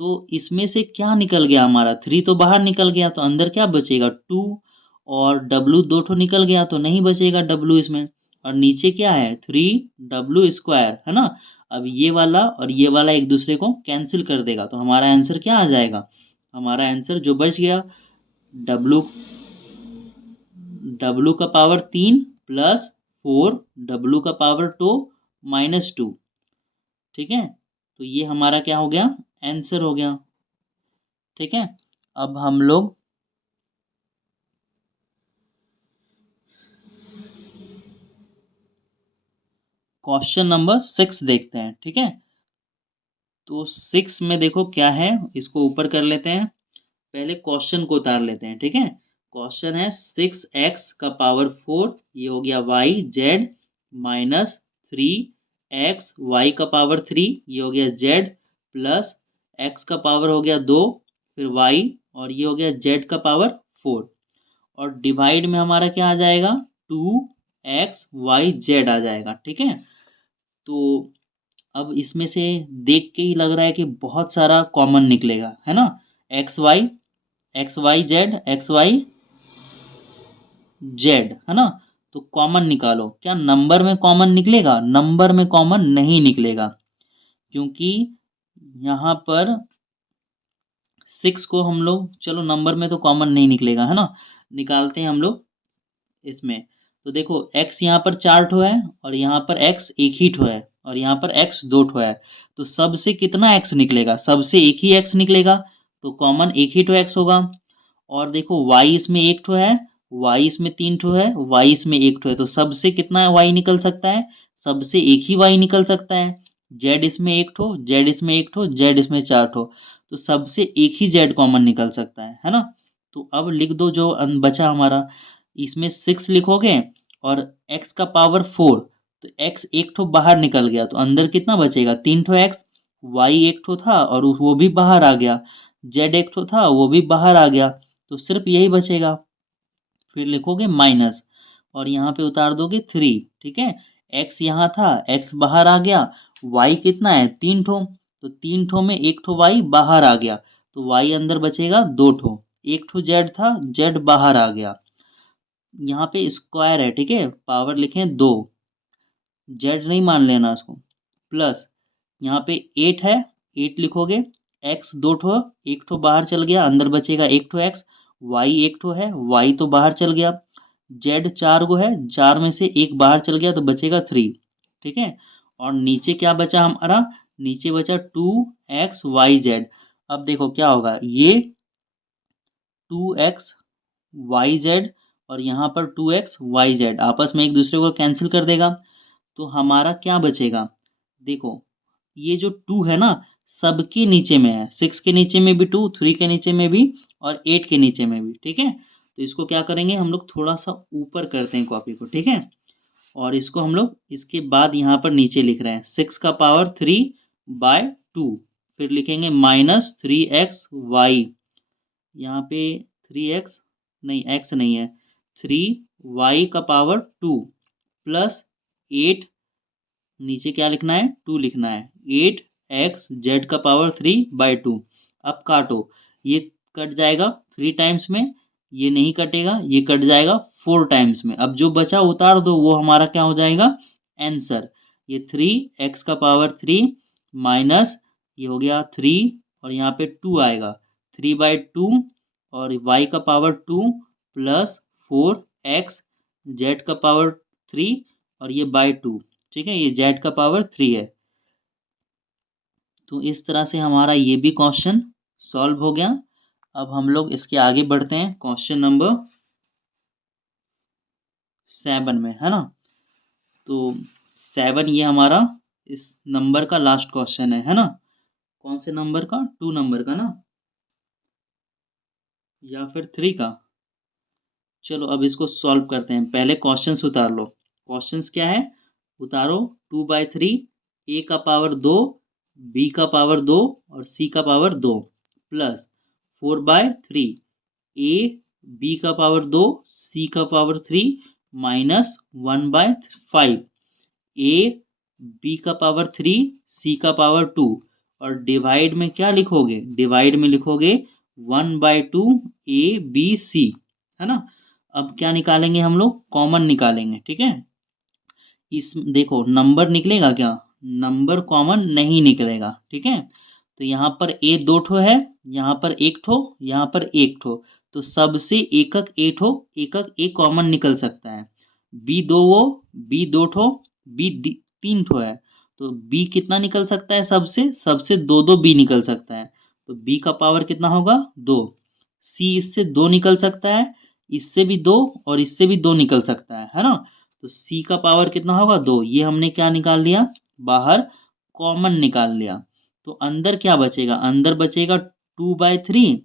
तो इसमें से क्या निकल गया हमारा, 3 तो बाहर निकल गया, तो अंदर क्या बचेगा 2, और W 2 ठो निकल गया, तो नहीं बचेगा W इसमें, और नीचे क्या है 3w², है ना। अब ये वाला और ये वाला एक दूसरे को कैंसिल कर देगा, तो हमारा आंसर क्या आ जाएगा, हमारा आंसर जो बच गया, W W का पावर 3 प्लस 4 W का पावर 2 -2, ठीक है। तो ये हमारा क्या हो गया, आंसर हो गया, ठीक है। अब हम लोग क्वेश्चन नंबर 6 देखते हैं, ठीक है। तो 6 में देखो क्या है, इसको ऊपर कर लेते हैं, पहले क्वेश्चन को उतार लेते हैं, ठीक है। क्वेश्चन है 6x⁴, ये हो गया y z -3x y⁴, ये हो गया z, प्लस x का पावर हो गया 2, फिर y, और ये हो गया z⁴, और डिवाइड में हमारा क्या आ जाएगा, 2x y z आ जाएगा, ठीक है। तो अब इसमें से देख के ही लग रहा है कि बहुत सारा कॉमन निकलेगा, है ना। एक्स वाई जेड, है ना। तो कॉमन निकालो, क्या नंबर में कॉमन निकलेगा, नंबर में कॉमन नहीं निकलेगा, क्योंकि यहाँ पर 6 को हम लोग, चलो नंबर में तो कॉमन नहीं निकलेगा, है ना। निकालते हैं हम लोग इसमें। तो देखो x यहाँ पर 4 ठो है, और यहाँ पर x एक ही ठो है, और यहाँ पर x दो ठो है, तो सब से कितना x निकलेगा, सब से एक ही x निकलेगा, तो कॉमन एक ही ठो x होगा। और देखो y इसमें एक ठो है, y इसमें तीन ठो है, y इसमें एक ठो है, तो सब से कितना y निकल सकता है, सब से एक ही y निकल सकता है। z इसमें एक ठो, z इसमें एक ठो, z इसमें चार ठो, तो सबसे एक ही z कॉमन निकल सकता है ना। तो अब लिख दो जो बचा हमारा, इसमें 6 लिखोगे और x का पावर 4, तो x एक ठो बाहर निकल गया, तो अंदर कितना बचेगा, तीन ठो x, y एक ठो था और वो भी बाहर आ गया, z एक ठो था वो भी बाहर आ गया, तो सिर्फ यही बचेगा। फिर लिखोगे माइनस और यहाँ पे उतार दोगे 3, ठीक है। x यहाँ था, x बाहर आ गया, y कितना है, तीन ठो, तो तीन ठो में एक ठो y बाहर आ गया, तो y अंदर बचेगा दो ठो, एक ठो z था, z बाहर आ गया। यहाँ पे स्क्वायर है, ठीक है, पावर लिखें दो, जेड नहीं मान लेना उसको, प्लस यहाँ पे 8 है, 8 लिखोगे, एक्स दो ठो, एक ठो बाहर चल गया, अंदर बचेगा एक ठो एक्स, वाई एक ठो है, वाई तो बाहर चल गया, जेड चार गो है, चार में से एक बाहर चल गया तो बचेगा 3, ठीक है। और नीचे क्या बचा हमारा, नीचे बचा 2xyz। अब देखो क्या होगा, ये 2xyz और यहाँ पर 2xyz आपस में एक दूसरे को कैंसिल कर देगा, तो हमारा क्या बचेगा, देखो ये जो 2 है ना, सबके नीचे में है, 6 के नीचे में भी 2, 3 के नीचे में भी और 8 के नीचे में भी, ठीक है। तो इसको क्या करेंगे हम लोग, थोड़ा सा ऊपर करते हैं कॉपी को, ठीक है। और इसको हम लोग इसके बाद यहाँ पर नीचे लिख रहे हैं 6 का पावर 3/2, फिर लिखेंगे -3xy, यहाँ पे 3x नहीं, x नहीं है, 3y का पावर 2 प्लस 8, नीचे क्या लिखना है, 2 लिखना है, 8x z का पावर 3/2। अब काटो, ये कट जाएगा 3 टाइम्स में, ये नहीं कटेगा, ये कट जाएगा 4 टाइम्स में। अब जो बचा उतार दो, वो हमारा क्या हो जाएगा, आंसर। ये 3x का पावर 3 माइनस ये हो गया 3 और यहाँ पे 2 आएगा, 3/2 और y का पावर 2 प्लस 4x z का पावर 3 और ये बाय 2, ठीक है, ये z का पावर 3 है। तो इस तरह से हमारा ये भी क्वेश्चन सॉल्व हो गया। अब हम लोग इसके आगे बढ़ते हैं क्वेश्चन नंबर 7 में, है ना। तो 7 ये हमारा इस नंबर का लास्ट क्वेश्चन है ना। कौन से नंबर का, 2 नंबर का ना, या फिर 3 का। चलो अब इसको सॉल्व करते हैं, पहले क्वेश्चंस उतार लो। क्वेश्चंस क्या है, उतारो, 2/3, ए का पावर 2, बी का पावर 2 और सी का पावर 2 प्लस 4/3, ए बी का पावर 2, सी का पावर 3 माइनस 1/5, ए बी का पावर 3, सी का पावर 2 और डिवाइड में क्या लिखोगे, डिवाइड में लिखोगे 1/2 ए बी सी, है ना। अब क्या निकालेंगे हम लोग, कॉमन निकालेंगे, ठीक है। इस देखो नंबर निकलेगा क्या, नंबर कॉमन नहीं निकलेगा, ठीक है। तो यहाँ पर ए दो ठो है, यहाँ पर एक ठो, यहाँ पर एक ठो, तो सबसे एकक ए ठो, एकक ए कॉमन निकल सकता है। बी दो वो, बी दो ठो, बी तीन ठो है, तो बी कितना निकल सकता है, सबसे सबसे दो दो बी निकल सकता है, तो बी का पावर कितना होगा, दो। सी इससे दो निकल सकता है, इससे भी दो और इससे भी दो निकल सकता है ना। तो सी का पावर कितना होगा, दो, ये हमने क्या निकाल लिया, बाहर कॉमन निकाल लिया। तो अंदर क्या बचेगा, अंदर बचेगा 2/3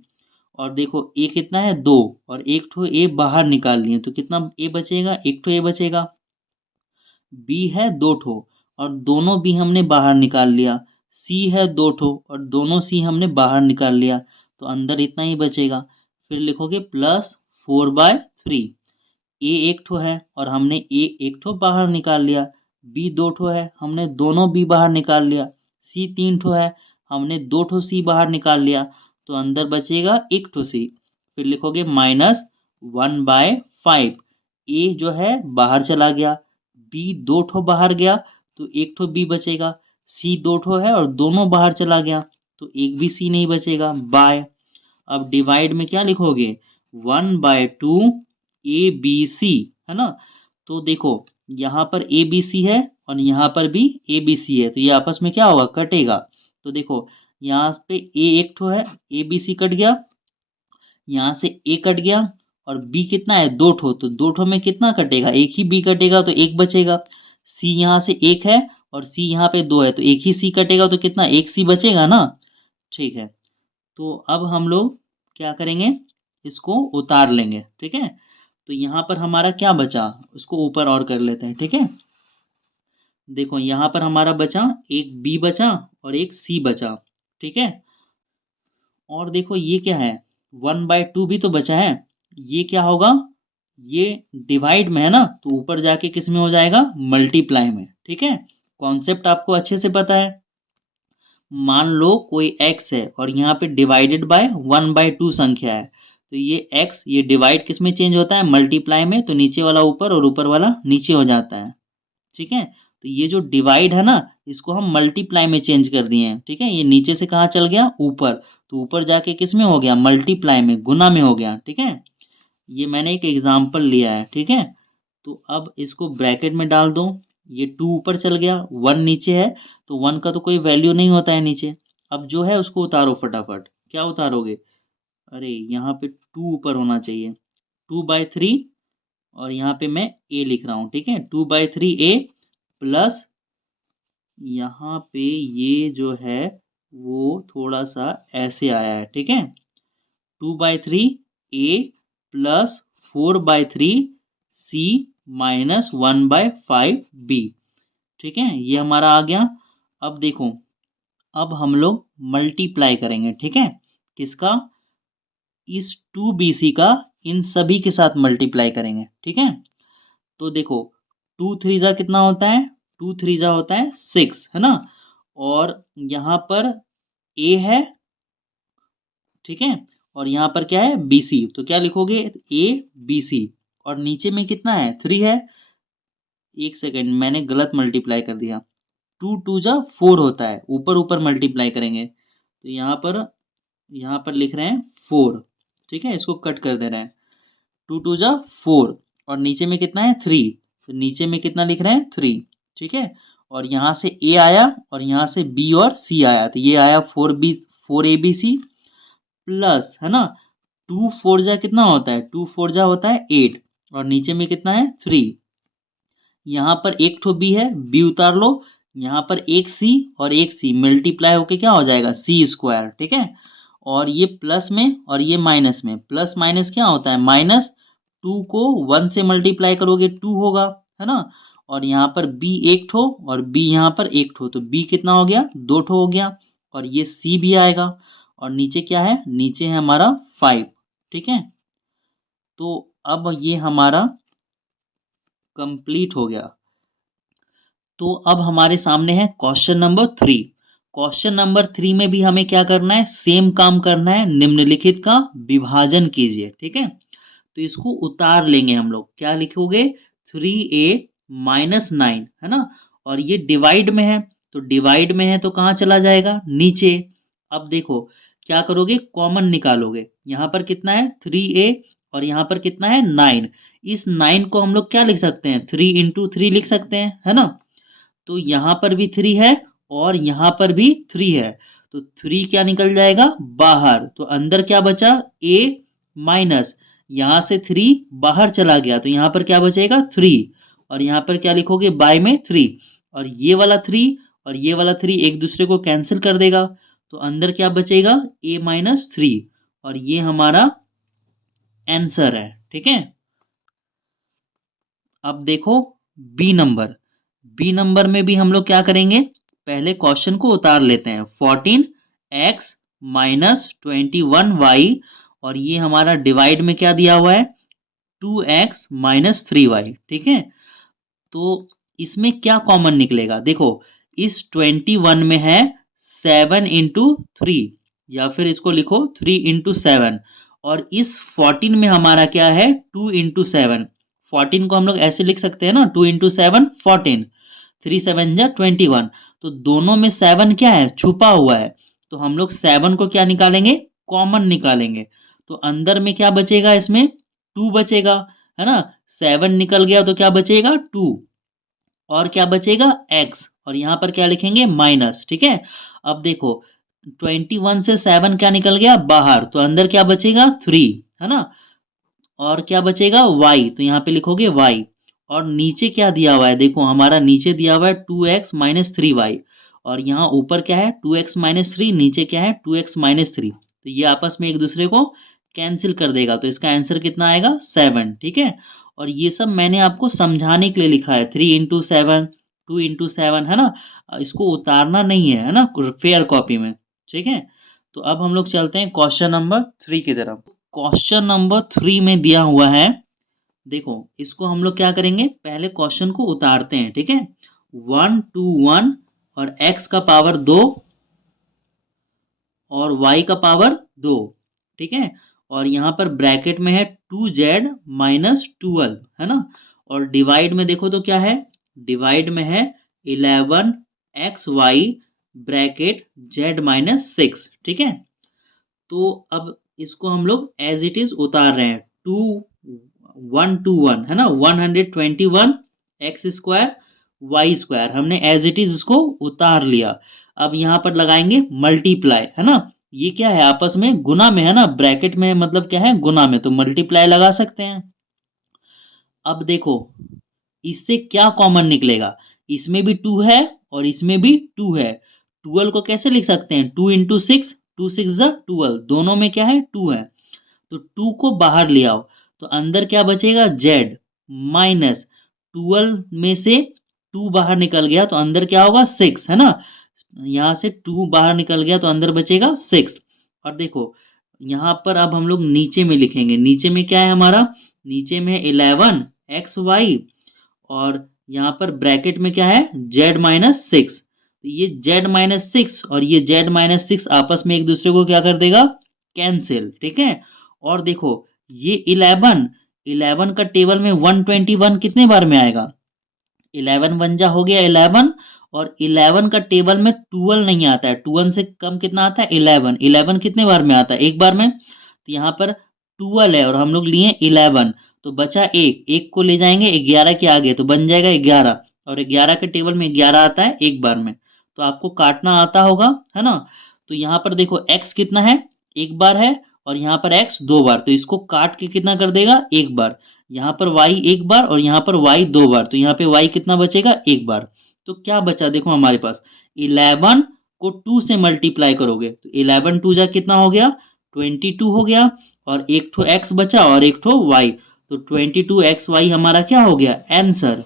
और देखो ए कितना है, दो, और एक ठो ए बाहर निकाल लिए, तो कितना ए बचेगा, एक ठो ए बचेगा। बी है दो ठो और दोनों बी हमने बाहर निकाल लिया, सी है दो ठो और दोनों सी हमने बाहर निकाल लिया, तो अंदर इतना ही बचेगा। फिर लिखोगे +4/3, ए एक ठो है और हमने ए एक ठो बाहर निकाल लिया, बी दो ठो है, हमने दोनों बी बाहर निकाल लिया, सी तीन ठो है, हमने दो ठो सी बाहर निकाल लिया, तो अंदर बचेगा एक ठो सी। फिर लिखोगे -1/5, ए जो है बाहर चला गया, बी दो ठो बाहर गया, तो एक ठो बी बचेगा, सी दो ठो है और दोनों बाहर चला गया, तो एक भी सी नहीं बचेगा, बाय। अब डिवाइड में क्या लिखोगे, 1/2 ए बी सी, है ना। तो देखो यहाँ पर ए बी सी है और यहाँ पर भी ए बी सी है, तो ये आपस में क्या होगा, कटेगा। तो देखो यहाँ पे ए एक ठो है, ए बी सी कट गया, यहाँ से ए कट गया और बी कितना है, दो ठो, तो दो ठो में कितना कटेगा, एक ही बी कटेगा तो एक बचेगा। सी यहाँ से एक है और सी यहाँ पे दो है, तो एक ही सी कटेगा तो कितना, एक सी बचेगा ना। ठीक है, तो अब हम लोग क्या करेंगे, इसको उतार लेंगे। ठीक है, तो यहाँ पर हमारा क्या बचा, उसको ऊपर और कर लेते हैं। ठीक है, देखो यहाँ पर हमारा बचा एक बी बचा और एक सी बचा। ठीक है, और देखो ये क्या है, 1/2 भी तो बचा है, ये क्या होगा, ये डिवाइड में है ना, तो ऊपर जाके किस में हो जाएगा, मल्टीप्लाई में। ठीक है, कॉन्सेप्ट आपको अच्छे से पता है। मान लो कोई x है और यहाँ पे डिवाइडेड बाय 1/2 संख्या है, तो ये x ये डिवाइड किस में चेंज होता है, मल्टीप्लाई में, तो नीचे वाला ऊपर और ऊपर वाला नीचे हो जाता है। ठीक है, तो ये जो डिवाइड है ना, इसको हम मल्टीप्लाई में चेंज कर दिए हैं। ठीक है, ये नीचे से कहाँ चल गया, ऊपर, तो ऊपर जाके किस में हो गया, मल्टीप्लाई में, गुना में हो गया। ठीक है, ये मैंने एक एग्जाम्पल लिया है। ठीक है, तो अब इसको ब्रैकेट में डाल दो, ये 2 ऊपर चल गया, 1 नीचे है, तो 1 का तो कोई वैल्यू नहीं होता है नीचे। अब जो है उसको उतारो फटाफट, क्या उतारोगे, अरे यहाँ पे 2 ऊपर होना चाहिए, 2/3, और यहाँ पे मैं a लिख रहा हूँ। ठीक है, 2/3 a प्लस यहाँ पे ये जो है वो थोड़ा सा ऐसे आया है। ठीक है, 2/3 a plus 4/3 c minus 1/5 b। ठीक है, ये हमारा आ गया। अब देखो, अब हम लोग मल्टीप्लाई करेंगे। ठीक है, किसका, इस 2bc का इन सभी के साथ मल्टीप्लाई करेंगे। ठीक है, तो देखो 2 3 कितना होता है, 2 3 होता है 6, है ना, और यहाँ पर a है। ठीक है, और यहाँ पर क्या है, बी सी, तो क्या लिखोगे, ए बी सी, और नीचे में कितना है, 3 है। एक सेकेंड, मैंने गलत मल्टीप्लाई कर दिया, 2 2 4 होता है, ऊपर ऊपर मल्टीप्लाई करेंगे, तो यहाँ पर लिख रहे हैं 4। ठीक है, इसको कट कर दे रहे हैं, 2 2 4, और नीचे में कितना है, 3, तो नीचे में कितना लिख रहे हैं, 3। ठीक है, और यहाँ से a आया और यहाँ से b और c आया, तो ये आया 4ab4abc प्लस, है ना, 2 4 कितना होता है, 2 4 होता है 8, और नीचे में कितना है, 3। यहाँ पर एक ठो बी है, बी उतार लो, यहाँ पर एक सी और एक सी मल्टीप्लाई होके क्या हो जाएगा, सी स्क्वायर। ठीक है, और ये प्लस में और ये माइनस में, प्लस माइनस क्या होता है, माइनस, 2 को 1 से मल्टीप्लाई करोगे 2 होगा, है ना, और यहाँ पर बी एक ठो और बी यहाँ पर एक ठो, तो बी कितना हो गया, 2 ठो हो गया, और ये सी भी आएगा, और नीचे क्या है, नीचे है हमारा 5। ठीक है, तो अब ये हमारा कंप्लीट हो गया। तो अब हमारे सामने है क्वेश्चन नंबर 3। क्वेश्चन नंबर 3 में भी हमें क्या करना है, सेम काम करना है, निम्नलिखित का विभाजन कीजिए। ठीक है, तो इसको उतार लेंगे हम लोग, क्या लिखोगे, 3a माइनस 9, है ना, और ये डिवाइड में है, तो डिवाइड में है तो कहाँ चला जाएगा, नीचे। अब देखो क्या करोगे, कॉमन निकालोगे, यहाँ पर कितना है, 3a, और यहाँ पर कितना है, 9। इस 9 को हम लोग क्या लिख सकते हैं, 3 × 3 लिख सकते हैं, है ना, तो यहाँ पर भी 3 है और यहाँ पर भी 3 है, तो 3 क्या निकल जाएगा बाहर, तो अंदर क्या बचा, a माइनस, यहाँ से 3 बाहर चला गया, तो यहाँ पर क्या बचेगा, 3, और यहाँ पर क्या लिखोगे, बाय में 3, और ये वाला 3 और ये वाला 3 एक दूसरे को कैंसिल कर देगा, तो अंदर क्या बचेगा, a-3, और ये हमारा आंसर है। ठीक है, अब देखो बी नंबर में भी हम लोग क्या करेंगे, पहले क्वेश्चन को उतार लेते हैं, 14x माइनस 21y, और ये हमारा डिवाइड में क्या दिया हुआ है, 2x माइनस 3y। ठीक है, तो इसमें क्या कॉमन निकलेगा, देखो इस 21 में है 7 × 3, या फिर इसको लिखो 3 × 7, और इस 14 में हमारा क्या है, 2 × 7। 14 को हम लोग ऐसे लिख सकते हैं ना, 2 × 7 14, 3 7 21, तो दोनों में 7 क्या है, छुपा हुआ है, तो हम लोग 7 को क्या निकालेंगे, कॉमन निकालेंगे, तो अंदर में क्या बचेगा, इसमें 2 बचेगा, है ना, 7 निकल गया तो क्या बचेगा, 2, और क्या बचेगा x, और यहाँ पर क्या लिखेंगे माइनस, ठीक है। अब देखो 21 से 7 क्या निकल गया बाहर, तो अंदर क्या बचेगा 3, है ना। और क्या बचेगा y, तो यहाँ पे लिखोगे y। और नीचे क्या दिया हुआ है, देखो हमारा नीचे दिया हुआ है 2x माइनस 3y, और यहाँ ऊपर क्या है 2x माइनस 3, नीचे क्या है 2x माइनस 3, तो ये आपस में एक दूसरे को कैंसिल कर देगा, तो इसका आंसर कितना आएगा 7, ठीक है। और ये सब मैंने आपको समझाने के लिए लिखा है, 3 इंटू 7, 2 इंटू 7, है ना। इसको उतारना नहीं है ना फेयर कॉपी में, ठीक है। तो अब हम लोग चलते हैं क्वेश्चन नंबर 3 की तरफ। क्वेश्चन नंबर 3 में दिया हुआ है, देखो इसको हम लोग क्या करेंगे, पहले क्वेश्चन को उतारते हैं, ठीक है। 1 2 1 और x का पावर 2 और y का पावर 2, ठीक है। और यहाँ पर ब्रैकेट में है 2z माइनस 12, है ना। और डिवाइड में देखो तो क्या है, डिवाइड में है 11xy ब्रैकेट z माइनस 6, ठीक है। तो अब इसको हम लोग एज इट इज उतार रहे हैं, 1 2 1 है ना, 121 एक्स स्क्वायर वाई स्क्वायर, हमने एज इट इज इसको उतार लिया। अब यहाँ पर लगाएंगे मल्टीप्लाई, है ना। ये क्या है आपस में गुना में, है ना, ब्रैकेट में मतलब क्या है गुना में, तो मल्टीप्लाई लगा सकते हैं। अब देखो इससे क्या कॉमन निकलेगा, इसमें भी 2 है और इसमें भी 2 है। 12 को कैसे लिख सकते हैं, 2 इंटू 6, 2 6 12, दोनों में क्या है 2 है, तो 2 को बाहर ले आओ, तो अंदर क्या बचेगा z माइनस 12 में से 2 बाहर निकल गया तो अंदर क्या होगा 6, है ना। यहाँ से 2 बाहर निकल गया तो अंदर बचेगा 6। और देखो यहाँ पर अब हम लोग नीचे में लिखेंगे, नीचे में क्या है हमारा, नीचे में 11xy, और यहाँ पर ब्रैकेट में क्या है z माइनस 6, तो ये z माइनस 6 और ये z माइनस 6 आपस में एक दूसरे को क्या कर देगा कैंसिल, ठीक है। और देखो ये 11 का टेबल में 121 कितने बार में आएगा, 11 वन जा हो गया 11, और 11 का टेबल में 12 नहीं आता है, 12 से कम कितना आता है 11, 11 कितने बार में आता है एक बार में, तो यहाँ पर 12 है और हम लोग लिए 11, तो बचा एक को ले जाएंगे 11 के आगे तो बन जाएगा 11, और 11 के टेबल में 11 आता है एक बार में, तो आपको काटना आता होगा, है ना। तो यहाँ पर देखो x कितना है एक बार है, और यहाँ पर x 2 बार, तो इसको काट के कितना कर देगा एक बार, यहाँ पर y एक बार और यहाँ पर y 2 बार, तो यहाँ पे y कितना बचेगा एक बार। तो क्या बचा देखो हमारे पास 11 को 2 से मल्टीप्लाई करोगे तो 11 2 जा कितना हो गया 22 हो गया, और एक ठो x बचा और एक ठो y, तो 22xy हमारा क्या हो गया आंसर।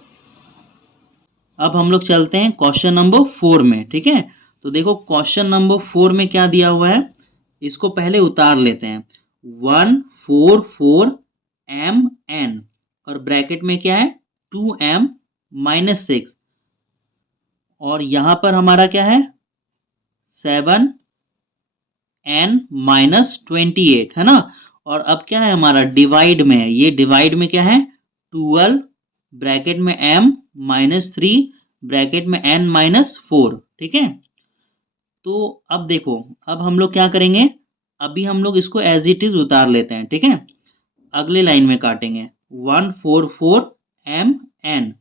अब हम लोग चलते हैं क्वेश्चन नंबर 4 में, ठीक है। तो देखो क्वेश्चन नंबर 4 में क्या दिया हुआ है, इसको पहले उतार लेते हैं, 144 mn और ब्रैकेट में क्या है 2m माइनस 6, और यहां पर हमारा क्या है 7n माइनस 28, है ना। और अब क्या है हमारा डिवाइड में है, ये डिवाइड में क्या है 12 ब्रैकेट में m माइनस 3 ब्रैकेट में n माइनस 4, ठीक है। तो अब देखो अब हम लोग क्या करेंगे, अभी हम लोग इसको एज इट इज उतार लेते हैं, ठीक है। अगले लाइन में काटेंगे 144mn,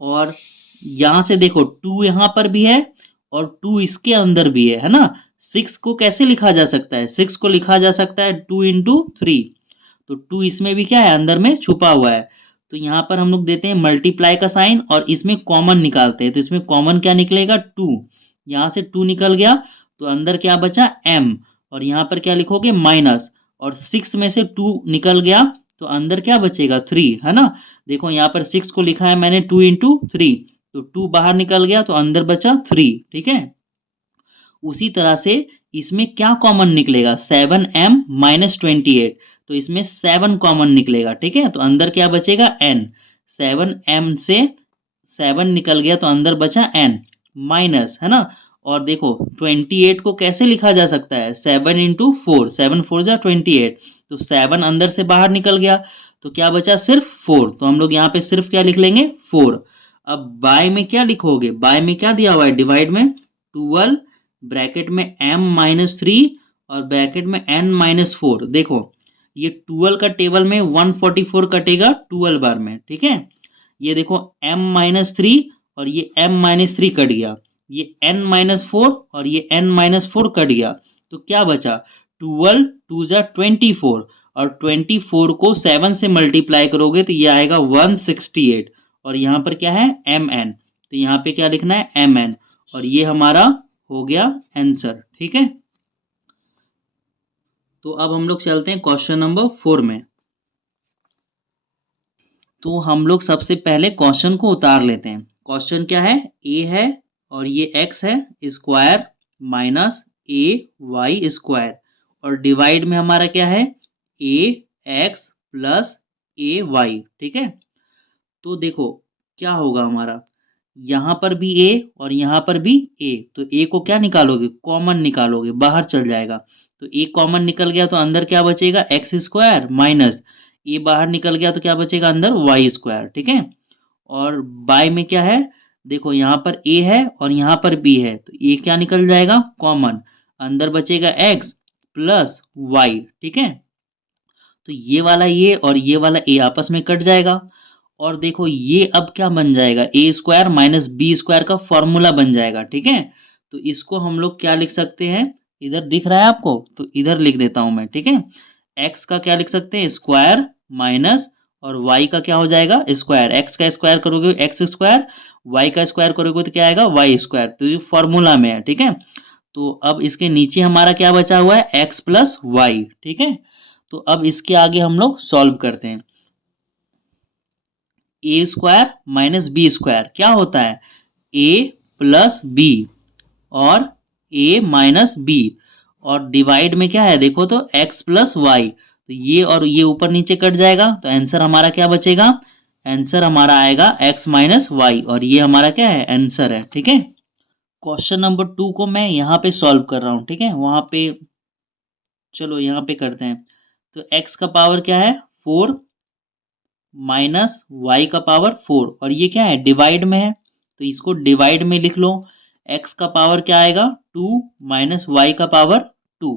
और यहां से देखो 2 यहां पर भी है और 2 इसके अंदर भी है ना। 6 को कैसे लिखा जा सकता है, 6 को लिखा जा सकता है 2 इंटू 3, तो 2 इसमें भी क्या है अंदर में छुपा हुआ है, तो यहाँ पर हम लोग देते हैं मल्टीप्लाई का साइन और इसमें कॉमन निकालते हैं, तो इसमें कॉमन क्या निकलेगा 2, यहाँ से 2 निकल गया तो अंदर क्या बचा m, और यहाँ पर क्या लिखोगे माइनस, और 6 में से 2 निकल गया तो अंदर क्या बचेगा 3, है ना। देखो यहाँ पर 6 को लिखा है मैंने 2 इंटू 3, तो 2 बाहर निकल गया तो अंदर बचा 3, ठीक है। उसी तरह से इसमें क्या कॉमन निकलेगा 7m माइनस 28, तो इसमें 7 कॉमन निकलेगा, ठीक है। तो अंदर क्या बचेगा n, 7m से 7 निकल गया तो अंदर बचा n माइनस, है ना। और देखो 28 को कैसे लिखा जा सकता है 7 इंटू 4, 7 4 जा 28, तो 7 अंदर से बाहर निकल गया तो क्या बचा सिर्फ 4, तो हम लोग यहाँ पे सिर्फ क्या लिख लेंगे 4। अब बाय में क्या लिखोगे, बाय में क्या दिया हुआ है डिवाइड में 12 ब्रैकेट में m माइनस 3 और ब्रैकेट में n माइनस 4, देखो ये 12 का टेबल में 144 कटेगा 12 बार में, ठीक है। ये देखो m माइनस 3 और ये m-3 कट गया, ये n-4 और ये n-4 कट गया, तो क्या बचा 12 2 जा 24 और 24 को 7 से मल्टीप्लाई करोगे तो ये आएगा 168 और यहाँ पर क्या है mn, तो यहाँ पे क्या लिखना है mn और ये हमारा हो गया आंसर। ठीक है, तो अब हम लोग चलते हैं क्वेश्चन नंबर 4 में। तो हम लोग सबसे पहले क्वेश्चन को उतार लेते हैं। क्वेश्चन क्या है, a है और ये x है square minus a y square और डिवाइड में हमारा क्या है a x plus a y। ठीक है, तो देखो क्या होगा हमारा, यहाँ पर भी a और यहाँ पर भी a, तो a को क्या निकालोगे, कॉमन निकालोगे, बाहर चल जाएगा, तो a कॉमन निकल गया तो अंदर क्या बचेगा एक्स स्क्वायर माइनस a बाहर निकल गया तो क्या बचेगा अंदर वाई स्क्वायर। ठीक है, और बाय में क्या है, देखो यहाँ पर a है और यहाँ पर b है, तो a क्या निकल जाएगा कॉमन, अंदर बचेगा x प्लस वाई। ठीक है, तो ये वाला ये और ये वाला a आपस में कट जाएगा और देखो ये अब क्या बन जाएगा A square minus B square का फॉर्मूला बन जाएगा। ठीक है, तो इसको हम लोग क्या लिख सकते हैं, इधर दिख रहा है आपको तो इधर लिख देता हूं मैं। ठीक है, एक्स का क्या लिख सकते हैं स्क्वायर माइनस और वाई का क्या हो जाएगा स्क्वायर, एक्स का स्क्वायर करोगे एक्स स्क्वायर, वाई का स्क्वायर करोगे तो क्या आएगा वाई स्क्वायर, तो ये फॉर्मूला में है। ठीक है, तो अब इसके नीचे हमारा क्या बचा हुआ है एक्स प्लस वाई। ठीक है, तो अब इसके आगे हम लोग सॉल्व करते हैं। ए स्क्वायर माइनस बी स्क्वायर क्या होता है ए प्लस बी और ए माइनस बी और डिवाइड में क्या है देखो तो एक्स प्लस वाई, तो ये और ये ऊपर नीचे कट जाएगा तो आंसर हमारा क्या बचेगा, आंसर हमारा आएगा एक्स माइनस वाई और ये हमारा क्या है आंसर है। ठीक है, क्वेश्चन नंबर 2 को मैं यहाँ पे सॉल्व कर रहा हूँ। ठीक है, वहां पे चलो यहाँ पे करते हैं, तो एक्स का पावर क्या है 4 माइनस वाई का पावर 4 और ये क्या है डिवाइड में है तो इसको डिवाइड में लिख लो, एक्स का पावर क्या आएगा 2 माइनस वाई का पावर 2।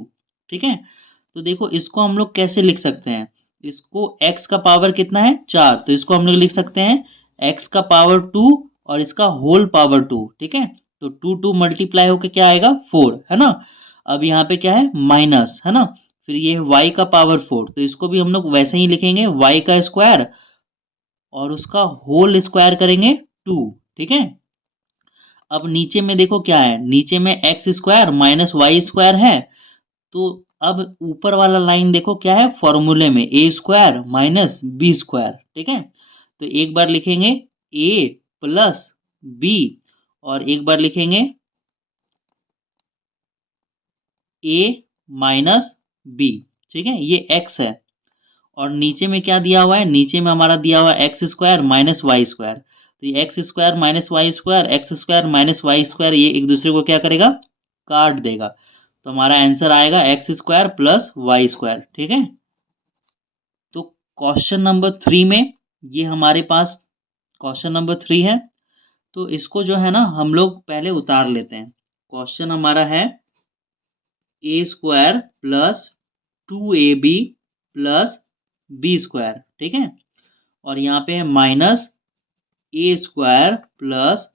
ठीक है, तो देखो इसको हम लोग कैसे लिख सकते हैं, इसको x का पावर कितना है 4, तो इसको हम लोग लिख सकते हैं x का पावर 2 और इसका होल पावर 2। ठीक है, तो 2 2 मल्टीप्लाई होकर क्या आएगा 4 है ना, अब यहाँ पे क्या है माइनस है ना, फिर ये y का पावर 4 तो इसको भी हम लोग वैसे ही लिखेंगे y का स्क्वायर और उसका होल स्क्वायर करेंगे 2। ठीक है, अब नीचे में देखो क्या है, नीचे में X square minus Y square है, तो अब ऊपर वाला लाइन देखो क्या है फॉर्मूले में ए स्क्वायर माइनस बी स्क्वायर। ठीक है, तो एक बार लिखेंगे ए प्लस बी और एक बार लिखेंगे ए माइनस बी। ठीक है, ये एक्स है और नीचे में क्या दिया हुआ है, नीचे में हमारा दिया हुआ है X square minus Y square, तो ये X square minus Y square, X square minus Y square ये एक दूसरे को क्या करेगा काट देगा, तो हमारा आंसर आएगा X square plus Y square. ठीक है, तो क्वेश्चन नंबर 3 में ये हमारे पास क्वेश्चन नंबर 3 है, तो इसको जो है ना हम लोग पहले उतार लेते हैं। क्वेश्चन हमारा है A square plus 2ab plus B square. ठीक है, और यहाँ पे है minus A square plus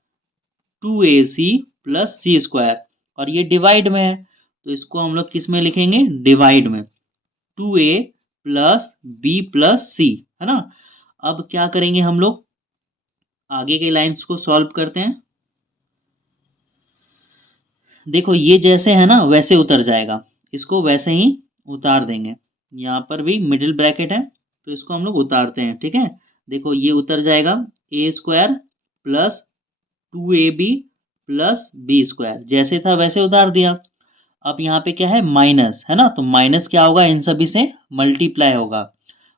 2ac plus C square और ये डिवाइड में है तो इसको हम लोग किस में लिखेंगे डिवाइड में, 2a प्लस बी प्लस सी है ना। अब क्या करेंगे हम लोग आगे के लाइंस को सॉल्व करते हैं, देखो ये जैसे है ना वैसे उतर जाएगा, इसको वैसे ही उतार देंगे, यहाँ पर भी मिडिल ब्रैकेट है तो इसको हम लोग उतारते हैं। ठीक है, देखो ये उतर जाएगा A square plus 2ab plus B square, जैसे था वैसे उतार दिया। अब यहाँ पे क्या है माइनस है ना, तो माइनस क्या होगा इन सभी से मल्टीप्लाई होगा,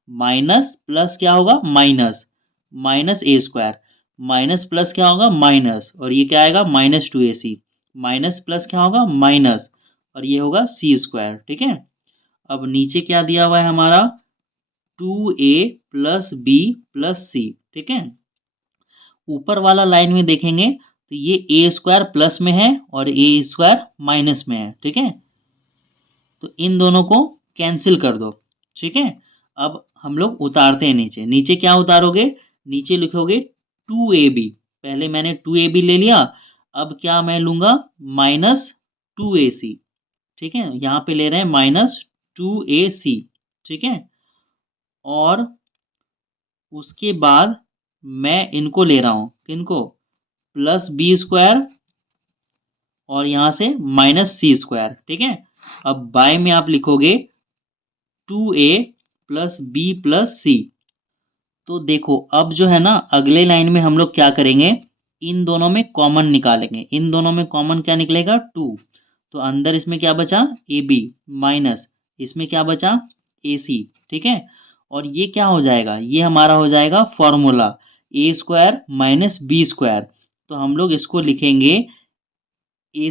माइनस प्लस क्या होगा minus, minus A square minus plus क्या होगा माइनस और ये क्या आएगा माइनस 2ac माइनस प्लस क्या होगा माइनस और ये होगा सी स्क्वायर। ठीक है, अब नीचे क्या दिया हुआ है हमारा 2a प्लस बी प्लस सी। ठीक है, ऊपर वाला लाइन में देखेंगे तो ये ए स्क्वायर प्लस में है और ए स्क्वायर माइनस में है। ठीक है, तो इन दोनों को कैंसिल कर दो। ठीक है, अब हम लोग उतारते हैं नीचे, नीचे क्या उतारोगे नीचे लिखोगे 2ab पहले मैंने 2ab ले लिया, अब क्या मैं लूँगा -2ac, ठीक है? यहाँ पे ले रहे हैं -2ac, ठीक है? और उसके बाद मैं इनको ले रहा हूँ, किनको? +b² और यहाँ से -c², ठीक है? अब बाय में आप लिखोगे 2a + b + c। तो देखो अब जो है ना अगले लाइन में हम लोग क्या करेंगे, इन दोनों में कॉमन निकालेंगे। इन दोनों में कॉमन क्या निकलेगा? 2। तो अंदर इसमें क्या बचा? ab माइनस इसमें क्या बचा? ac, ठीक है? और ये क्या हो जाएगा? ये हमारा हो जाएगा फॉर्मूला a² - b²। तो हम लोग इसको लिखेंगे a²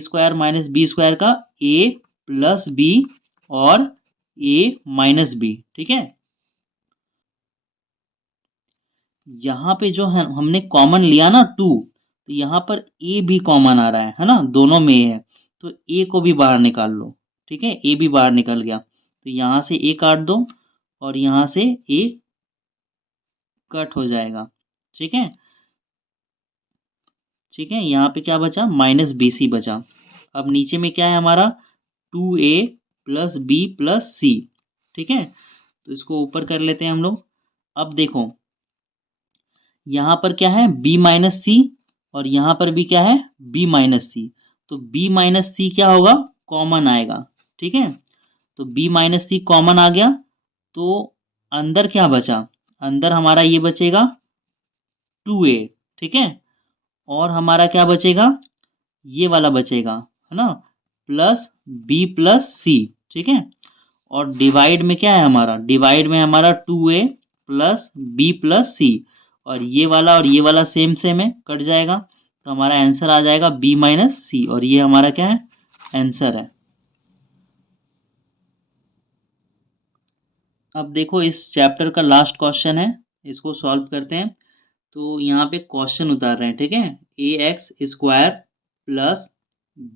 - b² का a + b और a - b, ठीक है? यहाँ पे जो है हमने कॉमन लिया ना 2, तो यहाँ पर ए भी कॉमन आ रहा है ना? दोनों में है, तो ए को भी बाहर निकाल लो, ठीक है? ए भी बाहर निकल गया, तो यहाँ से ए काट दो और यहाँ से ए कट हो जाएगा, ठीक है? ठीक है, यहाँ पे क्या बचा? -bc बचा। अब नीचे में क्या है हमारा? 2a + b + c, ठीक है? तो इसको ऊपर कर लेते हैं हम लोग। अब देखो यहाँ पर क्या है? b - c और यहाँ पर भी क्या है? b - c। तो b - c क्या होगा? कॉमन आएगा, ठीक है? तो b - c कॉमन आ गया, तो अंदर क्या बचा? अंदर हमारा ये बचेगा 2a, ठीक है? और हमारा क्या बचेगा? ये वाला बचेगा, है ना? +b + c, ठीक है? और डिवाइड में क्या है हमारा? डिवाइड में हमारा 2a + b + c, और ये वाला सेम सेम है, कट जाएगा, तो हमारा आंसर आ जाएगा b - c, और ये हमारा क्या है? आंसर है। अब देखो इस चैप्टर का लास्ट क्वेश्चन है, इसको सॉल्व करते हैं। तो यहाँ पे क्वेश्चन उतार रहे हैं, ठीक है? ax² +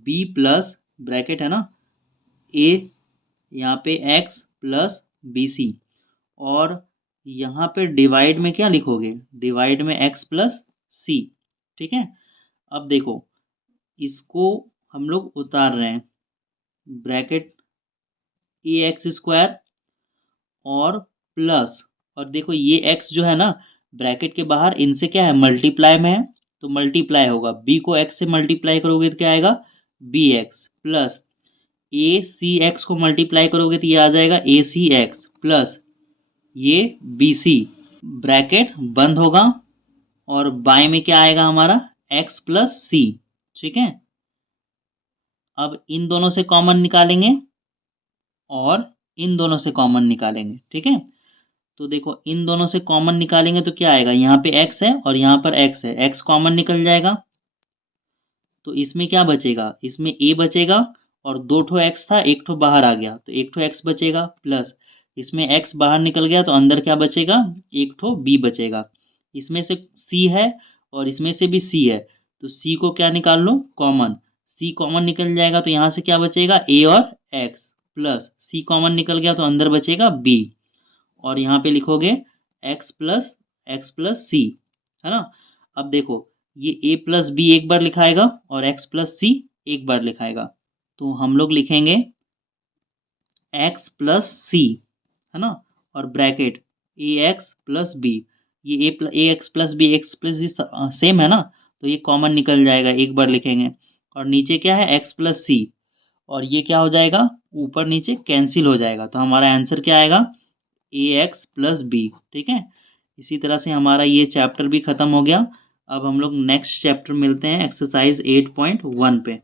b + ब्रैकेट है ना, a यहाँ पे x + bc, और यहाँ पे डिवाइड में क्या लिखोगे? डिवाइड में x + c, ठीक है? अब देखो इसको हम लोग उतार रहे हैं, ब्रैकेट ax² और प्लस, और देखो ये x जो है ना ब्रैकेट के बाहर इनसे क्या है? मल्टीप्लाई में है, तो मल्टीप्लाई होगा, b को x से मल्टीप्लाई करोगे तो क्या आएगा? bx प्लस acx को मल्टीप्लाई करोगे तो ये आ जाएगा acx प्लस ये bc, ब्रैकेट बंद होगा, और बाय में क्या आएगा हमारा? x + c, ठीक है? अब इन दोनों से कॉमन निकालेंगे और इन दोनों से कॉमन निकालेंगे, ठीक है? तो देखो इन दोनों से कॉमन निकालेंगे तो क्या आएगा? यहाँ पे x है और यहाँ पर x है, x कॉमन निकल जाएगा, तो इसमें क्या बचेगा? इसमें a बचेगा, और 2 ठो x था, एक ठो बाहर आ गया, तो एक ठो x बचेगा, प्लस इसमें x बाहर निकल गया, तो अंदर क्या बचेगा? एक ठो b बचेगा। इसमें से c है और इसमें से भी c है, तो c को क्या निकाल लो? कॉमन। c कॉमन निकल जाएगा, तो यहाँ से क्या बचेगा? a और x, प्लस c कॉमन निकल गया तो अंदर बचेगा b, और यहाँ पे लिखोगे x + c, है ना? अब देखो ये a + b एक बार लिखाएगा और x + c एक बार लिखाएगा, तो हम लोग लिखेंगे x + c, है ना? और ब्रैकेट ax + b, ये ax + b सेम है ना, तो ये कॉमन निकल जाएगा, एक बार लिखेंगे, और नीचे क्या है? x + c, और ये क्या हो जाएगा? ऊपर नीचे कैंसिल हो जाएगा, तो हमारा आंसर क्या आएगा? ax + b, ठीक है? इसी तरह से हमारा ये चैप्टर भी ख़त्म हो गया। अब हम लोग नेक्स्ट चैप्टर मिलते हैं एक्सरसाइज 8.1 पे।